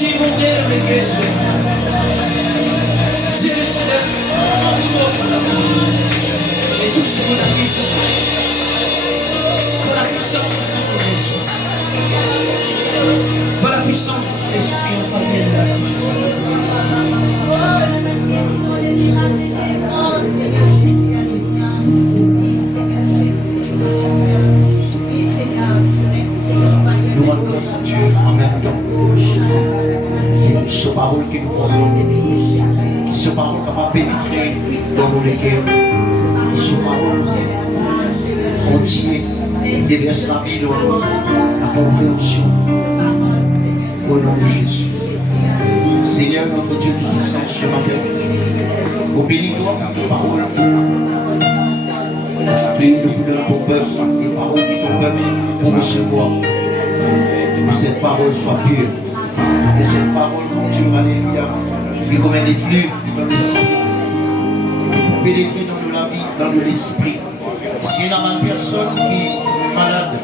continue de monter dans les guerres. Dieu le Seigneur, transforme la vie et touche-nous la vie. Par la puissance de ton esprit. Par la puissance de ton esprit, on parvient de la vie. Nous reconnaissons Dieu en même temps. Ce parole qui nous condamne, ce parole capable de pénétrer dans nos cœurs, ce parole continue déverse la vie dans la compréhension au nom de Jésus. Seigneur notre Dieu Tout-Puissant, ce matin, au bénis-toi par ta parole. Prie-nous pour notre peuple, les paroles qui t'ont permis pour recevoir. Que cette parole soit pure. Que cette parole continue, alléluia, et comme un effluve dans l'esprit. Pour pénétrer dans la vie, dans l'esprit. S'il y a une personne qui est malade,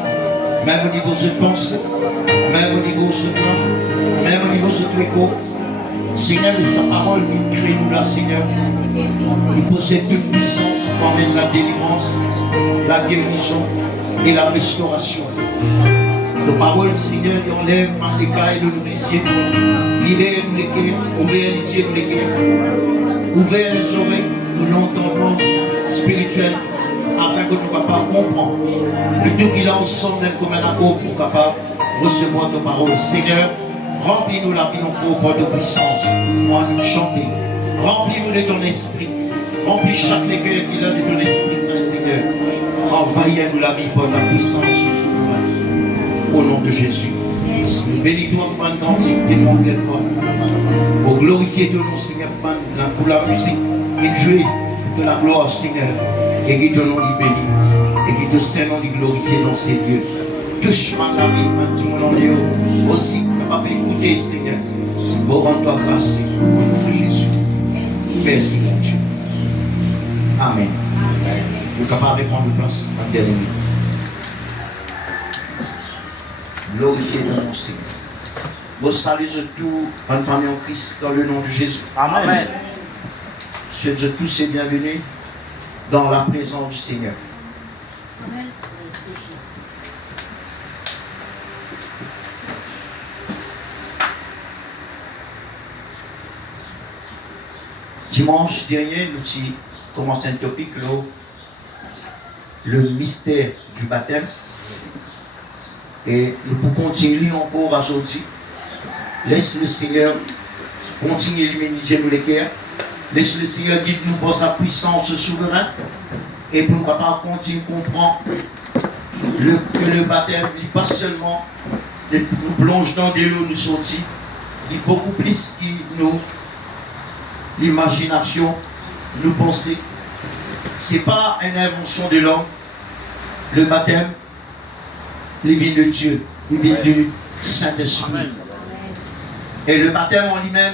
même au niveau de cette pensée, même au niveau de ce plan, même au niveau de ce écho, Seigneur, et sa parole qui crée nous là, Seigneur, il possède toute puissance pour amener la délivrance, la guérison et la restauration. Nos paroles, Seigneur, qui enlèvent par les cailles de nos yeux, libère-nous les cœurs, ouvre les yeux de les cœurs, ouvre les oreilles, nous l'entendons spirituel, afin que nous capables de comprendre. Le tout qu'il a ensemble, même comme un accord, pour capable de recevoir nos paroles. Seigneur, remplis-nous la vie encore par de puissance, pour nous chanter. Remplis-nous de ton esprit. Remplis chaque cœur qu'il a de ton esprit, Saint Seigneur. Envahis-nous la vie par ta puissance souveraine. Au nom de Jésus. Bénis-toi pour un cantique, démontre-toi. Pour glorifier ton nom, Seigneur, pour la musique et jouer de la gloire, Seigneur. Et que ton nom est béni. Et que ton Saint-Nom est glorifié dans ces lieux. Touche-moi la vie, mon nom de aussi capable d'écouter, Seigneur. Pour rendre toi grâce, au nom de Jésus. Merci, mon Dieu. Amen. Vous êtes capable de prendre place en dernier. Glorifiez ton nom, Seigneur. Vous saluez tous en famille en Christ dans le nom de Jésus. Amen. Je vous tous et bienvenus dans la présence du Seigneur. Amen. Dimanche dernier, nous avons commencé un topic, le mystère du baptême. Et nous pouvons continuer encore aujourd'hui. Laisse le Seigneur continuer à illuminer nous les cœurs. Laisse le Seigneur guide nous par sa puissance souveraine. Et pour nous continuer à comprendre que le baptême n'est pas seulement de nous plonger dans des eaux nous sortir. Il est beaucoup plus que nous, l'imagination, nous penser. Ce n'est pas une invention de l'homme. Le baptême, il vient de Dieu, il vient du Saint-Esprit. Et le baptême en lui-même,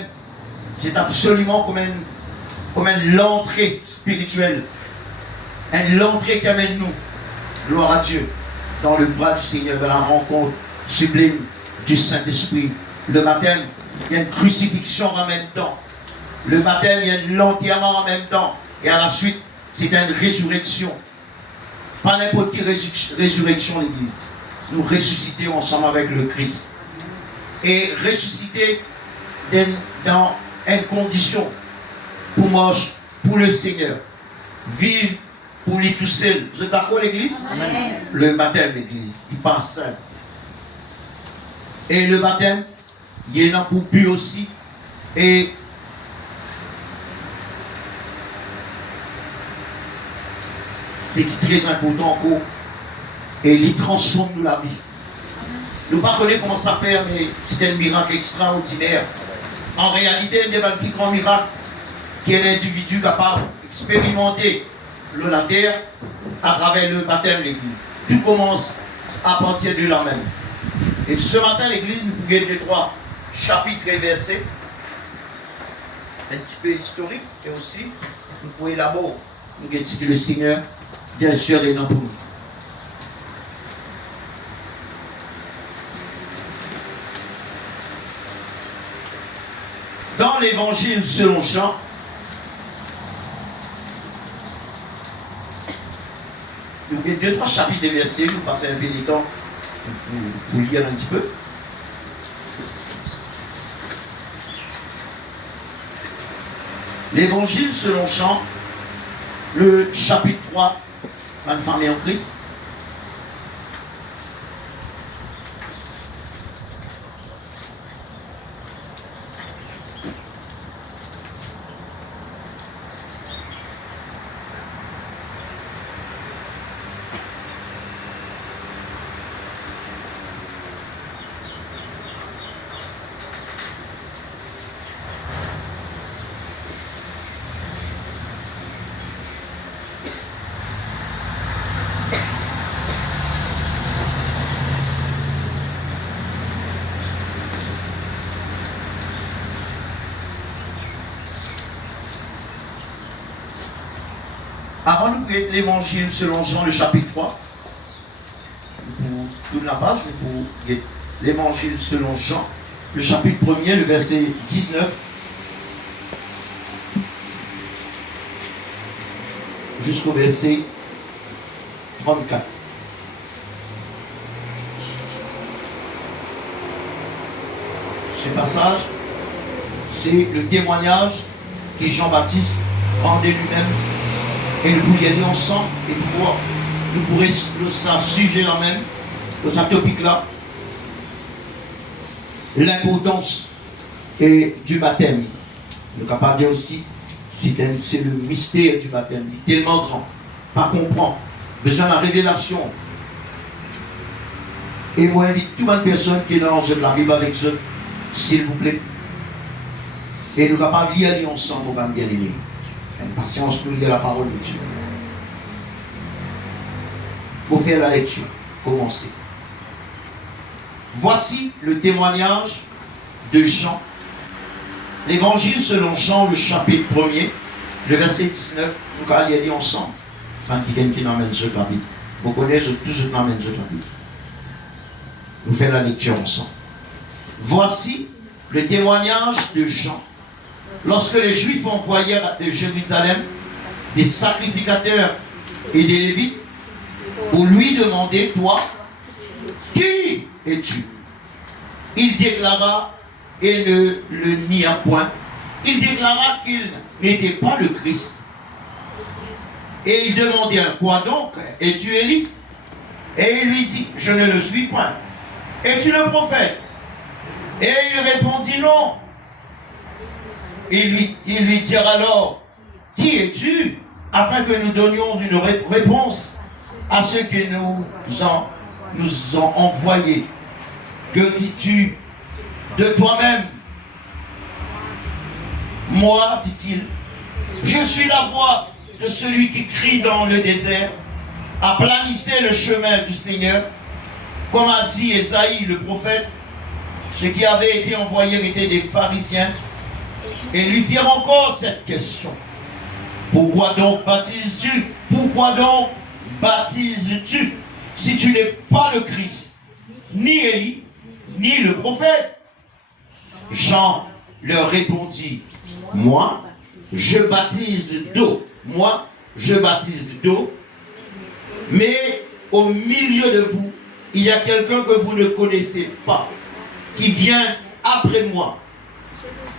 c'est absolument comme l'entrée spirituelle. L'entrée qui amène nous, gloire à Dieu, dans le bras du Seigneur, de la rencontre sublime du Saint-Esprit. Le baptême, il y a une crucifixion en même temps. Le baptême, il y a l'enterrement en même temps. Et à la suite, c'est une résurrection. Pas n'importe quelle résurrection, l'Église. Nous ressusciter ensemble avec le Christ. Et ressusciter dans une condition pour marcher pour le Seigneur. Vivre pour lui tout seul. Vous êtes d'accord, l'Église? Amen. Le baptême, l'Église, il passe seul. Et le baptême, il y en a pour but aussi. Et c'est très important pour et il transforme nous la vie. Nous ne pas connaître comment ça fait, mais c'est un miracle extraordinaire. En réalité, il y a un plus grand miracle qui est l'individu capable d'expérimenter la terre à travers le baptême de l'Église. Tout commence à partir de là même. Et ce matin, l'Église, nous pouvons gagner 3 chapitres et versets. Un petit peu historique, et aussi, nous pouvons élaborer. Nous gagnons que le Seigneur, bien sûr, est dans pour nous. Dans l'évangile selon Jean, il y a 2-3 chapitres de versets, vous passez un peu de temps pour lire un petit peu. L'évangile selon Jean, le chapitre 3, ma femme en Christ. Avant de prier l'évangile selon Jean, le chapitre 3, pour toute la page, pour l'évangile selon Jean, le chapitre 1er, le verset 19, jusqu'au verset 34. Ce passage, c'est le témoignage que Jean-Baptiste rendait lui-même. Et nous pourrions y aller ensemble et nous pourrions de ça sujet là même, de ce topic là, l'importance du baptême. Nous sommes capables de dire aussi, c'est le mystère du baptême, il est tellement grand, pas comprendre, besoin de la révélation. Et moi, j'invite toute une personne qui est dans la Bible avec eux, s'il vous plaît. Et nous sommes capables d'y aller ensemble, au bien aimé. Patience pour lire la parole de Dieu. Pour faire la lecture, commencer. Voici le témoignage de Jean. L'évangile selon Jean, le chapitre 1er, le verset 19. Nous allons lire ensemble. Quand quelqu'un qui n'emmène ce chapitre. Vous connaissez tous ceux qui n'emmènent ce chapitre. Nous faisons la lecture ensemble. Voici le témoignage de Jean. Lorsque les Juifs envoyèrent de Jérusalem des sacrificateurs et des Lévites pour lui demander, toi, qui es-tu? Il déclara et ne le nia point. Il déclara qu'il n'était pas le Christ. Et ils demandèrent, quoi donc? Es-tu Élie? Et il lui dit, je ne le suis point. Es-tu le prophète? Et il répondit, non. Ils lui dirent alors, qui es-tu? Afin que nous donnions une réponse à ceux qui nous ont envoyés. Que dis-tu de toi-même? Moi, dit-il, je suis la voix de celui qui crie dans le désert, aplanissez le chemin du Seigneur, comme a dit Esaïe le prophète. Ceux qui avaient été envoyés étaient des pharisiens. Et lui firent encore cette question. Pourquoi donc baptises-tu? Pourquoi donc baptises-tu si tu n'es pas le Christ, ni Élie, ni le prophète? Jean leur répondit, moi, je baptise d'eau. Moi, je baptise d'eau. Mais au milieu de vous, il y a quelqu'un que vous ne connaissez pas, qui vient après moi.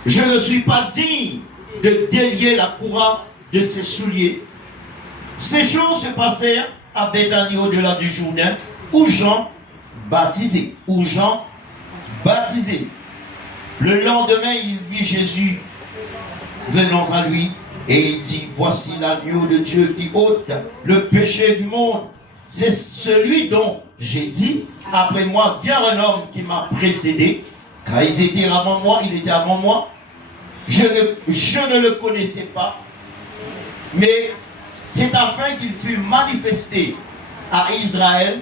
Je ne suis pas digne de délier la couronne de ses souliers. Ces choses se passèrent à Béthanie au-delà du Jourdain, où Jean baptisait. Le lendemain, il vit Jésus venant à lui et il dit, voici l'agneau de Dieu qui ôte le péché du monde. C'est celui dont j'ai dit, après moi vient un homme qui m'a précédé, car il était avant moi. Je ne le connaissais pas, mais c'est afin qu'il fût manifesté à Israël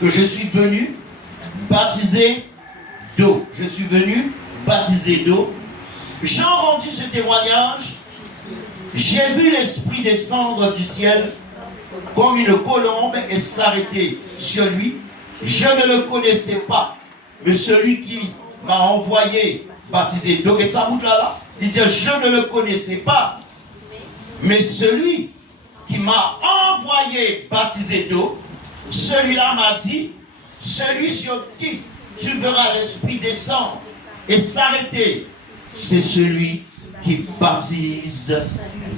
que je suis venu baptiser d'eau. Jean rendit ce témoignage. J'ai vu l'Esprit descendre du ciel comme une colombe et s'arrêter sur lui. Je ne le connaissais pas, mais celui qui m'a envoyé baptisé d'eau. Et ça bout là, il dit, je ne le connaissais pas. Mais celui qui m'a envoyé baptiser d'eau, celui-là m'a dit, celui sur qui tu verras l'Esprit descendre et s'arrêter, c'est celui qui baptise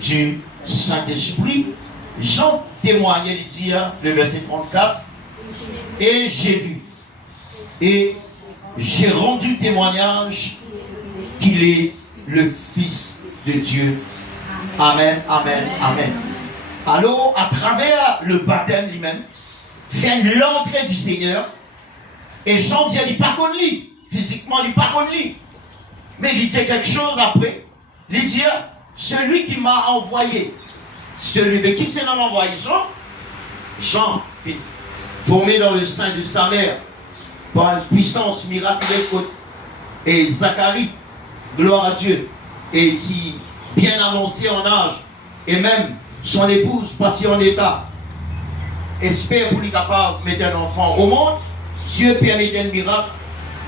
du Saint-Esprit. Jean témoignait, il dit, le verset 34, et j'ai vu, et j'ai rendu témoignage qu'il est le Fils de Dieu. Amen, amen, amen. Alors, à travers le baptême lui-même, vient l'entrée du Seigneur, et Jean dit, il n'est pas connu lui, physiquement, il n'est pas connu lui. Mais il dit quelque chose après, il dit, celui qui m'a envoyé, celui, mais qui s'est envoyé? Jean, fils, formé dans le sein de sa mère, par une puissance miraculeuse, et Zacharie, gloire à Dieu, et qui bien avancé en âge, et même son épouse partie en état, espère pour lui capable de mettre un enfant au monde. Dieu permet un miracle,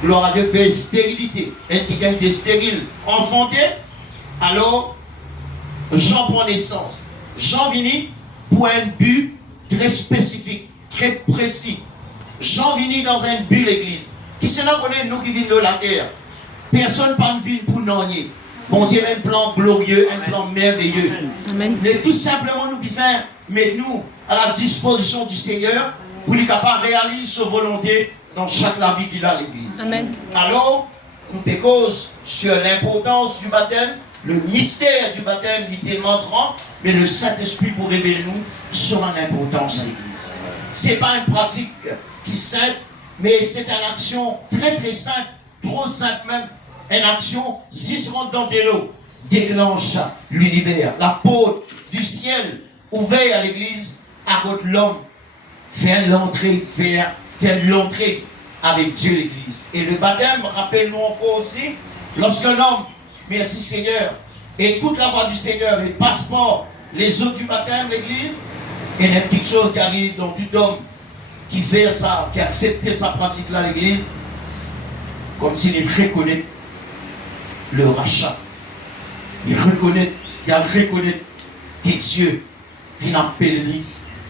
gloire à Dieu, fait stérilité, et qui est stérile, enfanté, alors Jean prend naissance. Jean vient pour un but très spécifique, très précis. Jean vient dans un but l'église. Qui se nous connaît, nous qui venons de la terre? Personne ne vient pour nous. Bon Dieu a un plan glorieux, un plan merveilleux. Amen. Mais tout simplement, nous besoin mettre nous à la disposition du Seigneur pour lui capable de réaliser sa volonté dans chaque la vie qu'il a à l'église. Amen. Alors, on peut cause sur l'importance du baptême. Le mystère du baptême est tellement grand, mais le Saint-Esprit pour révéler nous sur l'importance de l'Église. Ce n'est pas une pratique qui est simple, mais c'est une action très très simple, trop simple même. Une action, si se rentre dans de l'eau, déclenche l'univers. La porte du ciel ouverte à l'Église, à côté de l'homme, faire l'entrée avec Dieu l'Église. Et le baptême, rappelle-nous encore aussi, lorsqu'un homme, merci Seigneur, écoute la voix du Seigneur et passe par les eaux du baptême, l'Église, et il y a une petite chose qui arrive dans tout homme qui fait ça, qui accepte sa pratique-là, l'Église, comme s'il reconnaît le rachat. Il reconnaît que Dieu vient appeler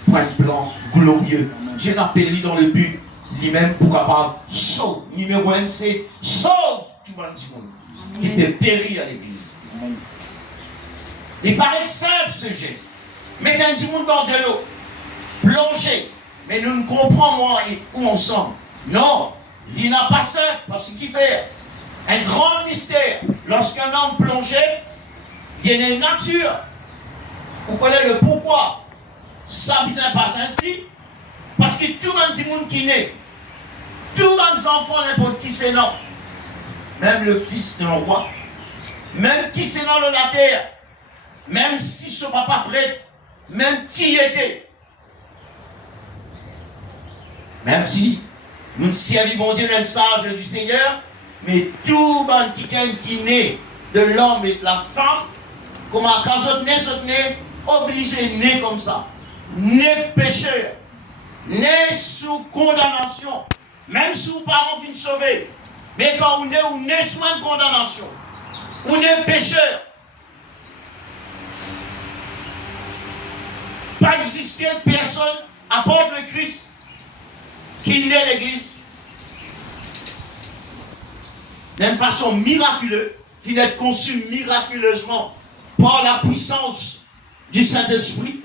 pour un plan glorieux. Dieu l'appelle dans le but lui-même pour capable sauve. Numéro 1, c'est sauve tout le monde qui peut périr à l'église. Il paraît simple ce geste. Mettez du monde dans de l'eau, plonger, mais nous ne comprenons où on sommes. Non, il n'a pas simple parce qu'il fait un grand mystère. Lorsqu'un homme plongeait, il y a une nature. Vous connaissez le pourquoi ça ne passe ainsi? Parce que tout le monde qui naît, tous les enfants, n'importe qui c'est non. Même le fils d'un roi, même qui c'est dans la terre, même si ce papa prêtre, même qui était, même si nous servons bon Dieu le sage du Seigneur, mais tout le monde qui naît de l'homme et de la femme, comme à quand je né, obligé né comme ça, né pécheur, né sous condamnation, même si vos parents viennent sauver, mais quand vous naissez sous une condamnation, vous êtes pécheur. Pas exister personne à part le Christ qui naît l'église d'une façon miraculeuse, qui est conçu miraculeusement par la puissance du Saint-Esprit.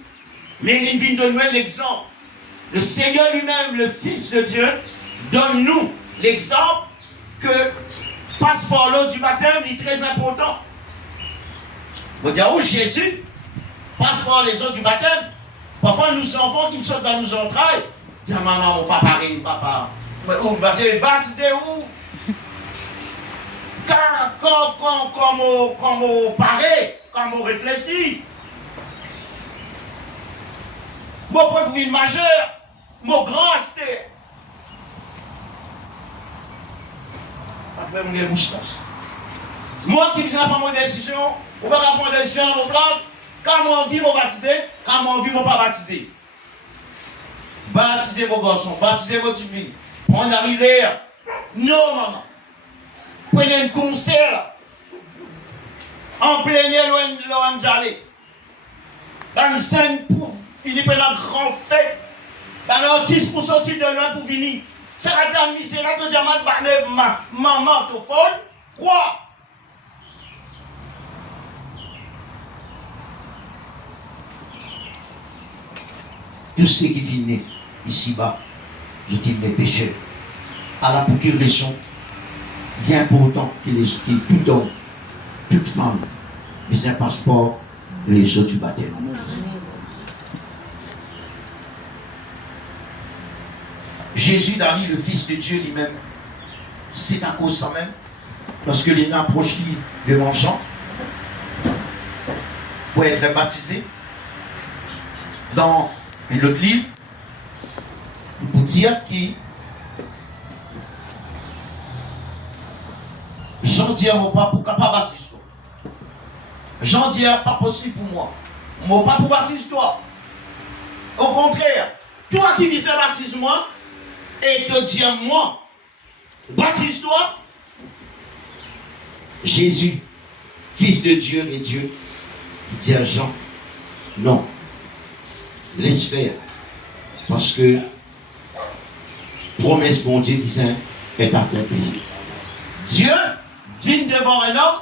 Mais il vient de nous l'exemple. Le Seigneur lui-même, le Fils de Dieu, donne-nous l'exemple que passe par l'eau du baptême est très important. On dit, oh Jésus passe par les eaux du baptême. Parfois, nous enfants qui sont dans nos entrailles, disent, maman, mon papa, papa, où baptisé où? Quand on paraît, quand on réfléchit. Mon point de vue majeur, mon grand c'était. Moi qui ne sais pas mon décision, on va prendre une décision à mon place, quand moi envie, mon baptisé, quand moi envie, mon pas baptisé. Baptisez vos garçons, baptisez votre fille. Prendre la rivière. Non, maman. prenez un concert en plein air, loin d'aller. Dans une scène pour finir par une grande fête. Dans l'artiste pour sortir de loin pour venir. C'est la misérable de diamant, maman, tu folle. Quoi? Tout ce qui finit ici-bas, je dis mes péchés. Alors pour quelle raison? Bien important que tout homme, toute femme, ait un passeport les eaux du baptême. Jésus d'Ali, le Fils de Dieu lui-même, c'est à cause de ça même, parce que les approche devant Jean pour être baptisé dans un autre livre, pour dire qui Jean dit à mon papa, pourquoi pas baptiser toi? Jean dit, pas possible pour moi. Mon papa pour baptiser toi. Au contraire, toi qui vis le baptise-moi, et te dis à moi, baptise-toi. Jésus, Fils de Dieu et Dieu, dit à Jean, non, laisse faire, parce que promesse mon Dieu disant est accomplie. Dieu vient devant un homme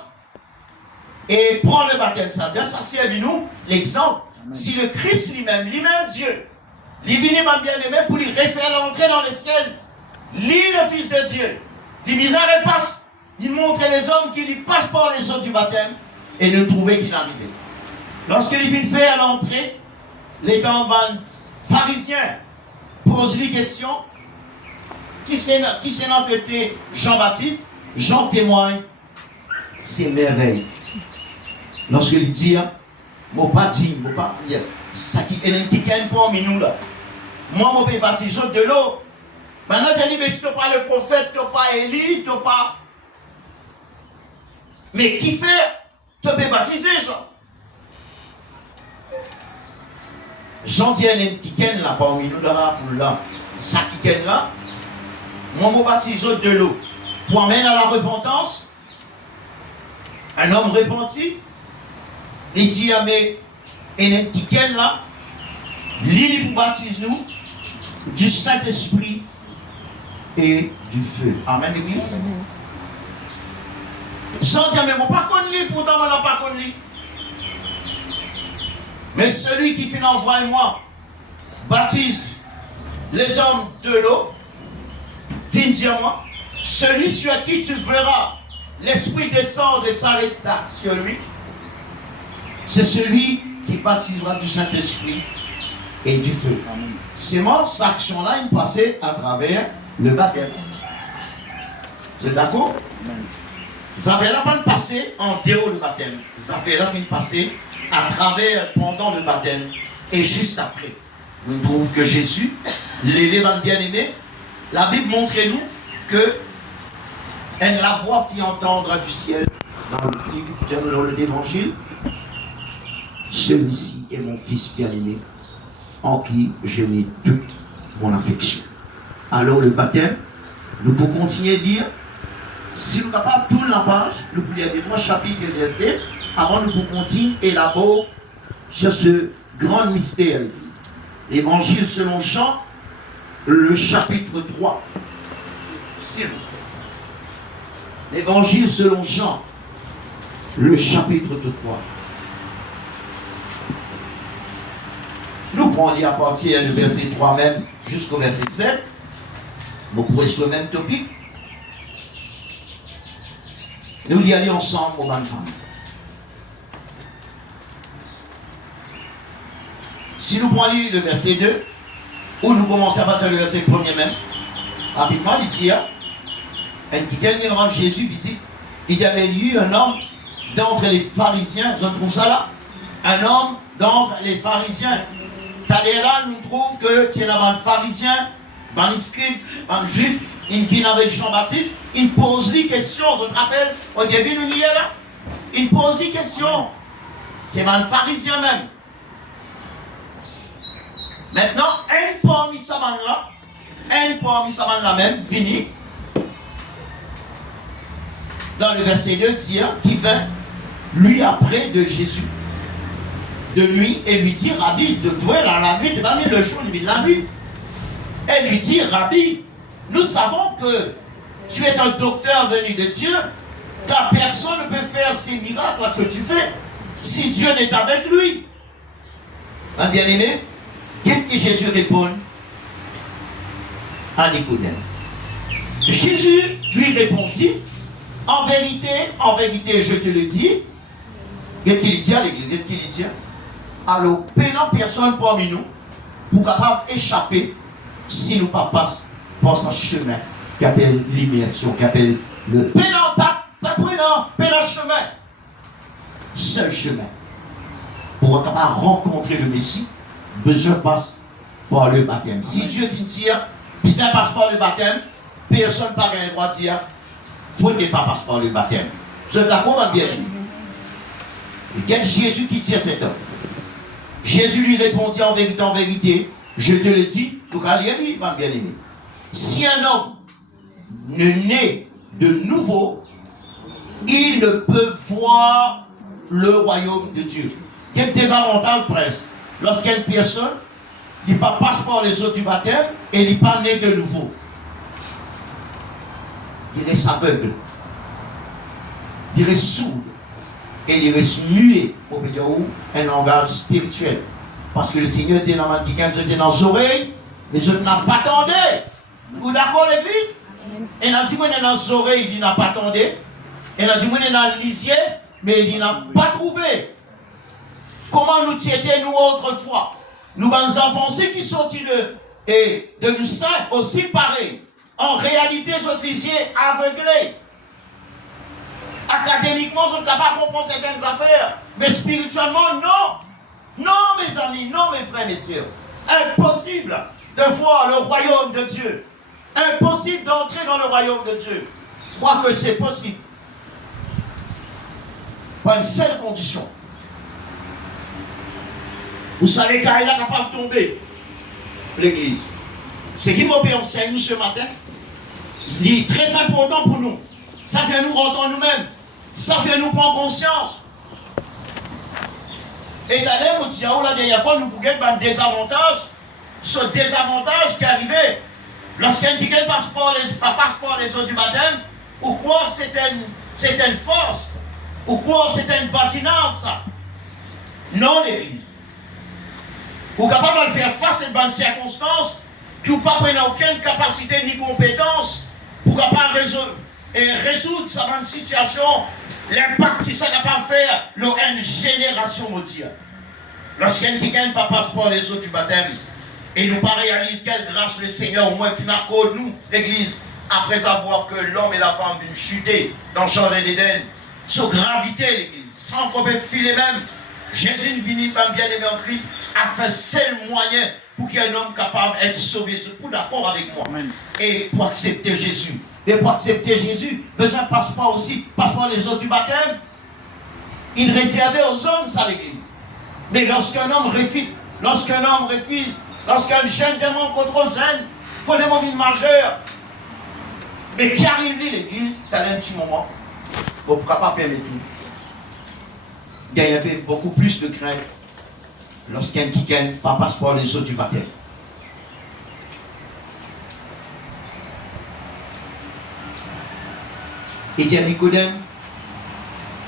et prend le baptême. Ça sert nous l'exemple. Si le Christ lui-même Dieu, il vient par bien-aimé pour lui refaire l'entrée dans le ciel, lui le Fils de Dieu, les bizarres passe, il montre les hommes qui lui passent par les eaux du baptême et nous trouver qu'il arrivait. Lorsqu'il vient faire l'entrée, les pharisiens posent les questions. Qui c'est notre côté Jean-Baptiste? Jean témoigne. C'est merveille. Lorsqu'il dit, mon pas dit, ça qui est un petit pour nous là. Moi, mon père baptise de l'eau. Maintenant, tu dis, mais si tu n'as pas le prophète, tu n'as pas Élie, tu n'as pas. Mais qui fait? Tu peux baptiser, Jean. Jean dit, un petit là, parmi nous dans la foule là. Ça qui est là. Moi, mon baptise de l'eau. Pour amener à la repentance. Un homme repenti. Il dit, mais un petit là. L'île pour baptise nous du Saint-Esprit et du feu. Amen, l'église. Jean dit, mais mon pas connu, pourtant on n'a pas connu. Mais celui qui finit envoie moi baptise les hommes de l'eau. Viens dire moi, celui sur qui tu verras l'Esprit descendre et s'arrêter sur lui, c'est celui qui baptisera du Saint-Esprit et du feu. C'est moi, cette action-là, il passait à travers le baptême. Vous êtes d'accord? Ça fait là pas passer en dehors du baptême. Ça fait là passer à travers pendant le baptême et juste après. Nous trouvons que Jésus, l'élément bien-aimé, la Bible montre-nous que elle la voix fit entendre du ciel dans le l'évangile. Celui-ci est mon fils bien-aimé, en qui je mets toute mon affection. Alors le baptême, nous pouvons continuer de lire. Si nous sommes capables de tourner la page, nous pouvons lire les 3 chapitres et versets, avant nous pouvons continuer et élaborer sur ce grand mystère. L'évangile selon Jean, le chapitre 3. L'évangile selon Jean, le chapitre 3. Nous prenons lire à partir du verset 3 même jusqu'au verset 7. Nous pourrons sur le même topic. Nous y allons ensemble aux bonnes femmes. Si nous prenons lire le verset 2, où nous commençons à partir du verset 1er même, rapidement, il dit, il rend Jésus visite. Il y avait eu un homme d'entre les pharisiens, je trouve ça là, un homme d'entre les pharisiens. Là, nous trouvons que c'est là un pharisien, un scribe, un juif, il vient avec Jean-Baptiste, il pose les questions. Je te rappelle, au début, nous y est là. Il pose les questions. C'est un pharisien même. Maintenant, un parmi sa là même, vini. dans le verset 2, dit, qui vint, lui après de Jésus, de nuit, et lui dit, Rabbi, de toi, la nuit, de pas mis le jour, la nuit. Elle lui dit, Rabbi, nous savons que tu es un docteur venu de Dieu, car personne ne peut faire ces miracles que tu fais si Dieu n'est avec lui. Hein, bien-aimé, qu'est-ce que Jésus répond à Nicodème? Jésus lui répondit, en vérité, je te le dis. Qu'est-ce qu'il dit à l'église? Qu'est-ce qu'il dit? Alors, pénant personne parmi nous pour capable d'échapper si nous pas passons par ce chemin qui appelle l'immersion, qui appelle le pénant, pas pénant chemin. Seul chemin. Pour capable rencontrer le Messie, besoin passe par le baptême. Si Dieu finit dire, puis ça passe par le baptême, personne n'a pas le droit de dire, il faut qu'il pas passe par le baptême. Je d'accord, bien aimé. Quel Jésus qui tient cet homme? Jésus lui répondit, en vérité, je te le dis, tout cas, rien dit, ma bien-aimé. Si un homme ne naît de nouveau, il ne peut voir le royaume de Dieu. Quel désavantage presque lorsqu'une personne n'est pas passe par les eaux du baptême et n'est pas né de nouveau. Il reste aveugle, il reste sourd et il reste muet, on peut dire, un langage spirituel. Parce que le Seigneur dit dans le quelqu'un qui dans les oreilles, les autres n'ont pas attendu. Vous d'accord l'église? Et il a dit, moi, dans les oreilles, il n'a pas attendu. Et il a dit, moi, dans le lisier, mais il n'a pas trouvé. Comment nous étions nous autrefois? Nous, les enfants, ceux qui sont de nous saints, aussi pareil. En réalité, notre lisier aveuglé. Académiquement, je ne suis pas capable de comprendre certaines affaires. Mais spirituellement, non. Non, mes amis, non, mes frères et sœurs. Impossible de voir le royaume de Dieu. Impossible d'entrer dans le royaume de Dieu. Je crois que c'est possible. Par une seule condition. Vous savez qu'il est capable de tomber, l'église. Ce qui m'a enseigné nous ce matin, il est très important pour nous. Ça fait nous rentrer en nous-mêmes. Ça fait nous prendre conscience. Et d'ailleurs, nous disons, la dernière fois, nous pouvions avoir un désavantage. Ce désavantage qui arrivait lorsqu'un ticket passe par les eaux du baptême, ou quoi c'est une force, ou quoi c'est une bâtiment. Non, l'église. Vous êtes capable de faire face à une bonne circonstance, qui vous pas prendre aucune capacité ni compétence pour capable résoudre sa bonne situation, l'impact qui s'est capable de faire dans une génération maudite. Lorsqu'un qui gagne pas passe par les eaux du baptême, et nous pas réalise quelle grâce le Seigneur au moins finir code nous, l'église, après avoir que l'homme et la femme viennent chuter dans le jardin d'Éden, sur gravité l'église, sans qu'on peut filer même. Jésus venu, bien aimé en Christ, a fait seul moyen pour qu'il y ait un homme capable d'être sauvé. Je suis d'accord avec moi. Amen. Et pour accepter Jésus. Et pour accepter Jésus, besoin passe pas aussi, passe pas les eaux du baptême. Il réservait aux hommes, ça l'église. Mais lorsqu'un homme refuse, lorsqu'un jeune diamant contre un jeune, il faut des moments majeurs. Mais qui arrive l'église, c'est un petit moment. Pour ne pas permettre tout. Il y avait beaucoup plus de crainte lorsqu'un qui gagne pas passe par les eaux du baptême. Et dit à Nicodème,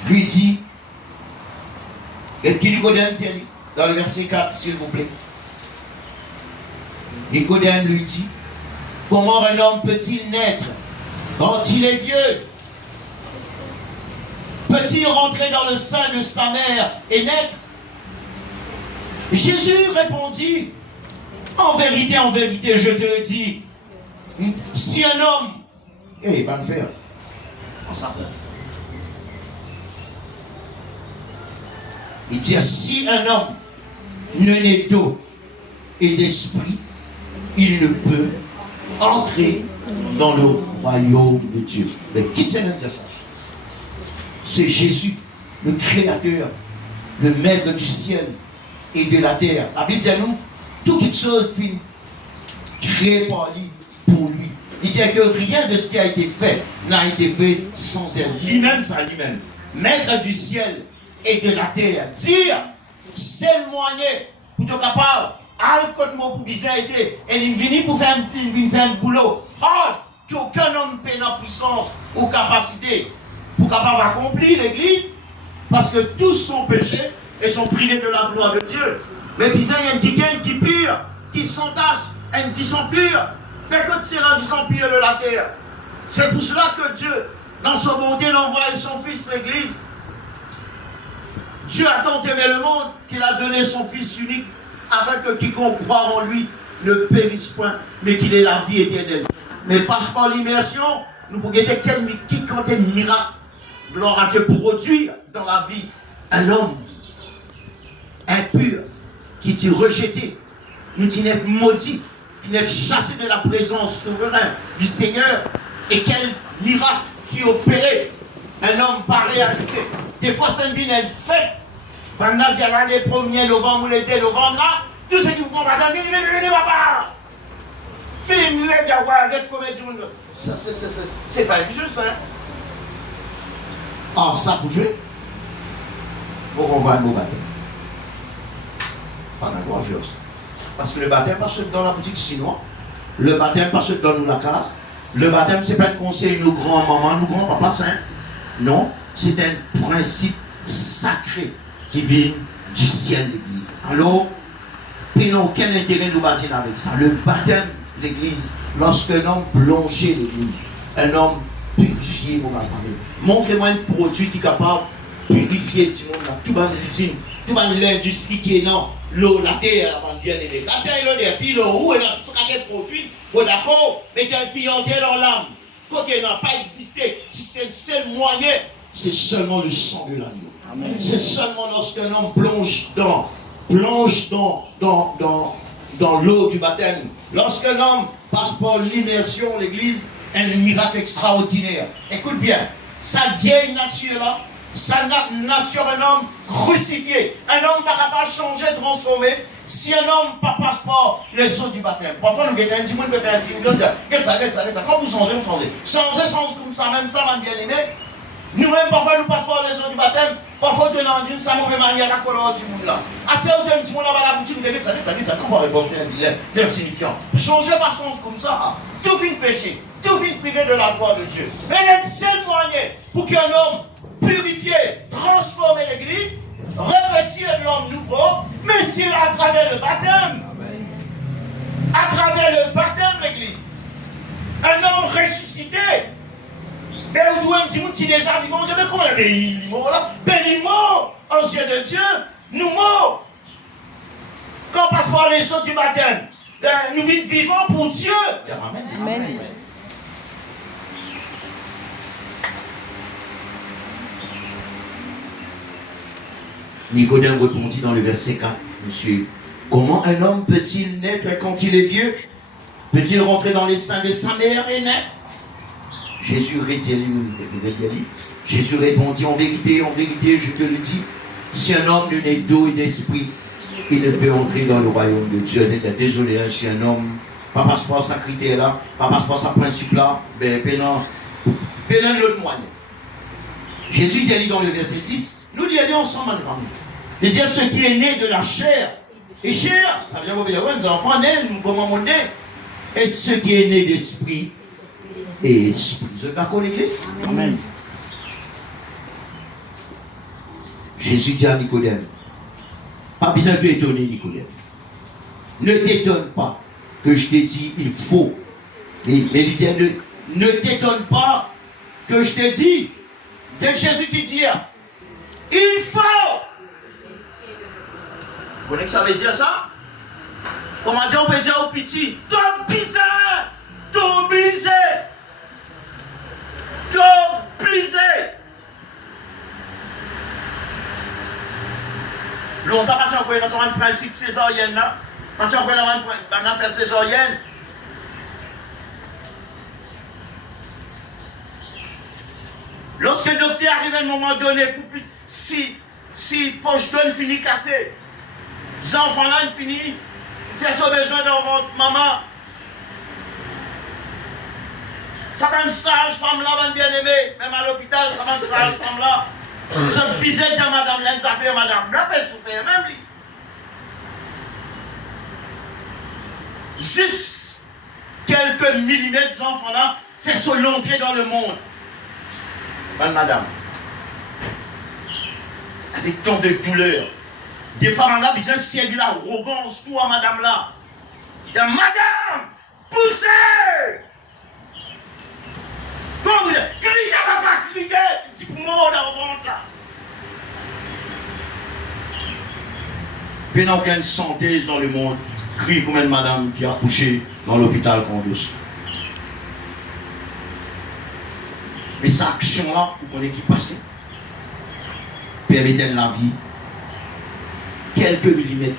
lui dit, et qui Nicodème dit dans le verset 4, s'il vous plaît. Nicodème lui dit, comment un homme peut-il naître quand il est vieux? Peut-il rentrer dans le sein de sa mère et naître? Jésus répondit, en vérité, je te le dis, si un homme, il va le faire, on s'appelle. Il dit, si un homme ne naît d'eau et d'esprit, il ne peut entrer dans le royaume de Dieu. Mais qui c'est le ça? C'est Jésus, le Créateur, le Maître du ciel et de la terre. La Bible dit à nous, toute chose fine, créée par lui, pour lui. Il dit que rien de ce qui a été fait n'a été fait sans elle. Lui-même, ça, lui-même. Maître du ciel et de la terre. Dire, c'est le moyen pour être capable, à côté pour bizarre été, et il vient pour faire un boulot. Qu'aucun homme peut dans puissance ou capacité pour capable d'accomplir l'église, parce que tous sont péchés et sont privés de la gloire de Dieu. Mais bizarre, il y a un petit qui pure, qui s'entache, un qui sont purs. Mais quand c'est rendu sans pire de la terre, c'est pour cela que Dieu, dans sa bonté, envoie son Fils l'Église. Dieu a tant aimé le monde qu'il a donné son Fils unique, afin que quiconque croit en lui ne périsse point, mais qu'il ait la vie éternelle. Mais passe par l'immersion, nous pouvons guetter quel miracle, gloire à Dieu, produire dans la vie un homme impur qui est rejeté, nous dit maudit, qui est chassé de la présence souveraine du Seigneur. Et quel miracle qui opérait un homme pas réalisé. Des fois, ça devient une fête. Pendant qu'il y a les 1er novembre ou les 2 novembre, là, tout ce qui vous prend, madame, venez, papa. Film, les jaguars, get comédie. Ça, c'est pas juste, hein. Ah, ça pour jouer. Bon, on va à nos baptêmes. Pas d'accord, parce que le baptême, pas ceux dans la boutique chinoise. Le baptême, pas ceux dans nous la case. Le baptême, c'est pas de conseil, nous grands-mamans, nous grands-papas saints. Non, c'est un principe sacré qui vient du ciel de l'Église. Alors, il n'y a aucun intérêt de nous baptiser avec ça. Le baptême de l'Église, lorsqu'un homme plongé l'Église, un homme purifié, montrez-moi un produit qui est capable de purifier tout le monde, tout le monde l'usine, tout le monde l'industrie qui est dans l'eau, la terre, la bien aimée. La terre, l'eau, puis l'eau, où est là, tout ce produit, d'accord, mettez un clientèle dans l'âme. Quand il n'a pas existé, si c'est le seul moyen, c'est seulement le sang de l'agneau. C'est seulement lorsqu'un homme plonge dans l'eau du baptême. Lorsqu'un homme passe par l'immersion, l'église, un miracle extraordinaire. Écoute bien, sa vieille nature là, sa nature, un homme crucifié, un homme pas capable de changer, transformer, si un homme ne passe pas les eaux du baptême. Parfois, nous avons un petit monde qui peut faire un signe, regarde ça. Quand vous changez, vous changez. Changer, change comme ça, même ça, man bien aimé. Nous-mêmes, parfois, nous passons par les eaux du baptême. Parfois, nous avons une ça mauvaise manière à la colonne du monde là. Assez haut d'un petit monde là-bas, la boutique, regarde ça, comment on va faire un vilain, faire signifiant. Changer pas change comme ça. Tout finit péché, tout finit privé de la gloire de Dieu. Mais le seul moyen pour qu'un homme purifié, transformer l'église, revêtir l'homme nouveau, mais c'est à travers le baptême. Amen. À travers le baptême, l'église. Un homme ressuscité. Mais où doit un petit monde qui est déjà vivant, mais comment il est mort là? Ben il est mort, aux yeux de Dieu, nous morts. Quand on passe par les choses du baptême, nous vivons pour Dieu. Amen. Amen. Nicodème répondit dans le verset 4, Monsieur, comment un homme peut-il naître quand il est vieux? Peut-il rentrer dans les seins de sa mère et naître? Jésus répondit, en vérité, je te le dis, si un homme ne naît d'eau et d'esprit, il ne peut entrer dans le royaume de Dieu. Désolé, hein, si un homme, pas passe par sa critère là, pas passe par sa principe là, ben non, l'autre moyen. Jésus dit dans le verset 6, nous dit ensemble, ma famille. Il dit ce qui est né de la chair. Et chair, ça vient vous dire, ouais, nous enfants nés, nous comment on est. Et ce qui est né d'esprit et esprit. Vous êtes d'accord, l'église? Amen. Jésus dit à Nicodème, pas besoin de t'étonner, Nicodème. Ne t'étonne pas que je t'ai dit, il faut. Mais il dit, ne t'étonne pas que je t'ai dit. Dès que Jésus te dit, il faut. Vous connaissez que ça veut dire ça? Comment dire, on peut dire au petit, t'es bizarre, t'es obligé. Longtemps, parce qu'on a dans un principe césarienne là, parce qu'on a une affaire césarienne. Lorsque le docteur arrive à un moment donné, si poche donne finit cassé, les enfants là finit, fait son besoin dans votre maman. Ça va une sage femme là, ma bien-aimée. Même à l'hôpital, ça va une sage femme là. Je disais, tiens, madame, là, ça fait madame. Là, elle souffre, même lui. Juste quelques millimètres d'enfants là, fait se l'entrée dans le monde. Bonne madame. Avec tant de douleur. Des femmes là, ils ont servi l'arrogance, tout à madame là. Il dit, madame, poussez! Comment vous dites? Criez, elle va pas crier! C'est pour moi, dans le ventre là. Il n'y a aucune santé dans le monde. Crie comme une madame qui a accouché dans l'hôpital Condos. Mais cette action-là, vous connaissez qui passait, permettait la vie, quelques millimètres,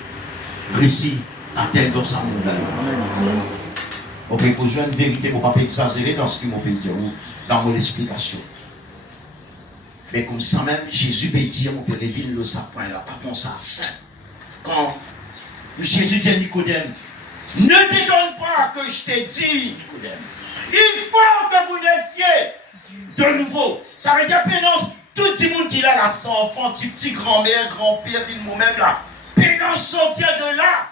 réussit à atteindre dans sa montagne. On peut poser une vérité pour ne pas exagérer dans ce que mon peut dire, ou dans mon explication. Mais comme ça même, Jésus peut dire, on peut révéler le sapin, là, pas comme ça, saint. Quand Jésus dit à Nicodème, ne t'étonne pas que je t'ai dit, Nicodème, il faut que vous naissiez de nouveau. Ça veut dire, pénance, tout le monde qui a là, son enfant, petit grand-mère, grand-père, moi-même là, pénance sortir de là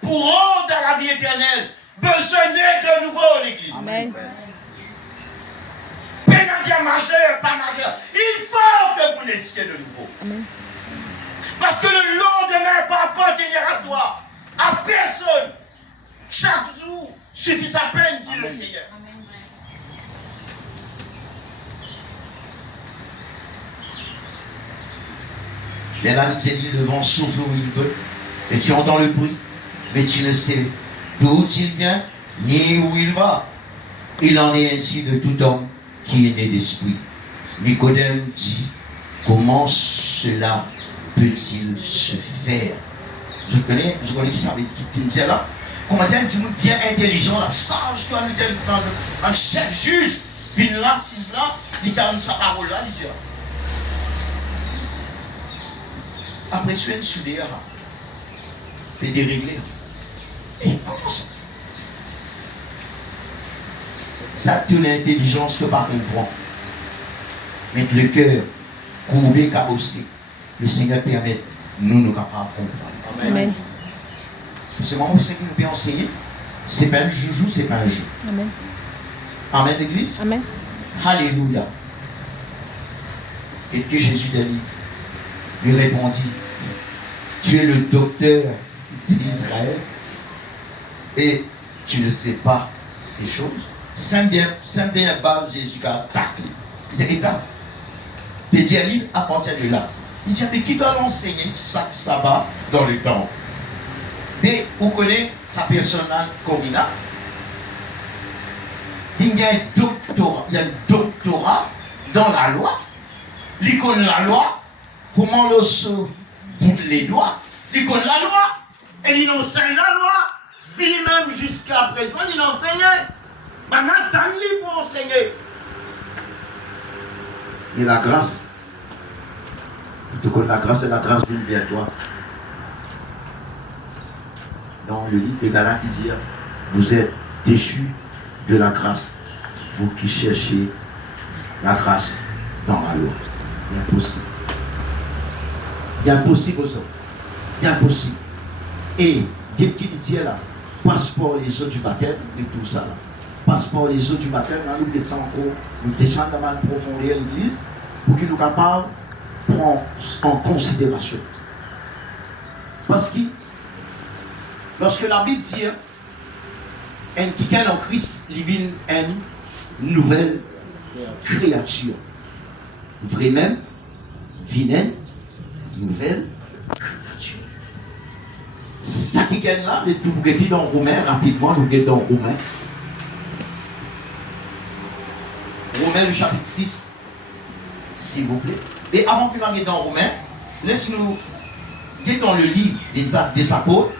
pour rendre à la vie éternelle. Besoin de nouveau l'église. Amen. Pénance majeur, pas majeur. Il faut que vous naissiez de nouveau. Amen. Parce que le lendemain va appartenir à toi, à personne. Chaque jour suffit sa peine, dit le Seigneur. Les l'amitié dit, le vent souffle où il veut, et tu entends le bruit, mais tu ne sais d'où il vient, ni où il va. Il en est ainsi de tout homme qui est né d'esprit. Nicodème dit, comment cela peut-il se faire? Vous connaissez qui ça veut dire, qui me dit là? Comment dire, un petit monde bien intelligent, là, sage, toi, nous dire, un chef juge, vient là, assise là, il t'a sa parole là, il dit, après, sur une soudure, c'est déréglé. Et comment ça? Ça, toute l'intelligence que pas comprendre. Mettre le cœur courbé, cabossé. Le Seigneur permet nous capables de comprendre. Amen. C'est vraiment ce que nous pouvons enseigner. C'est pas un joujou, c'est pas un jeu. Amen. Amen, l'église. Amen. Alléluia. Et que Jésus t'a dit, lui répondit, tu es le docteur d'Israël et tu ne sais pas ces choses. C'est bien bas Jésus qui a attaqué. Il dit, et dit à partir de là, il dit, mais qui doit l'enseigner chaque sabbat dans le temple? Mais vous connaissez sa personne Corina. Il y a un doctorat dans la loi. Il connaît la loi. Comment le se boucle les doigts? Il connaît la loi. Et il enseigne la loi. Fini même jusqu'à présent, il enseignait. Maintenant, il pour enseigner. Mais la grâce, tu connais la grâce, c'est la grâce d'une vers toi. Dans le livre de Galates, il dit, vous êtes déchus de la grâce, vous qui cherchez la grâce dans la loi. Il est impossible. Il est impossible aux hommes. Il est impossible. Et, qu'est-ce qu'il dit là? Passeport les eaux du baptême et tout ça là. Passeport les eaux du baptême, nous descendons encore, nous descendons dans la profondeur de l'église pour que nous soyons capables de prendre en considération. Parce que lorsque la Bible dit un qui est en Christ, il vit une nouvelle créature. Vraiment, une nouvelle créature. Ça qui est là, nous regardons dans Romain, rapidement, nous regardons dans Romain. Romain, le chapitre 6, s'il vous plaît. Et avant que nous allions dans Romain, laisse-nous lire dans le livre des Actes des Apôtres.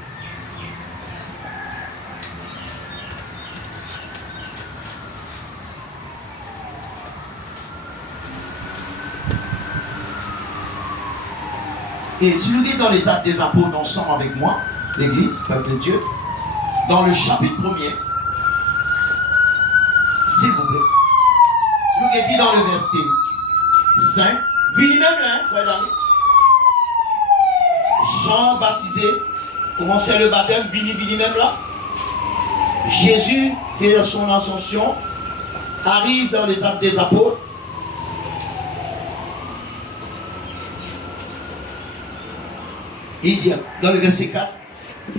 Et si nous lisons dans les Actes des Apôtres ensemble avec moi, l'Église, peuple de Dieu, dans le chapitre 1er, s'il vous plaît. Nous qui dit dans le verset 5, vini même là, frère Dani. Jean baptisé, comment faire le baptême, vini même là. Jésus fait son ascension, arrive dans les actes des apôtres. Il dit, dans le verset 4,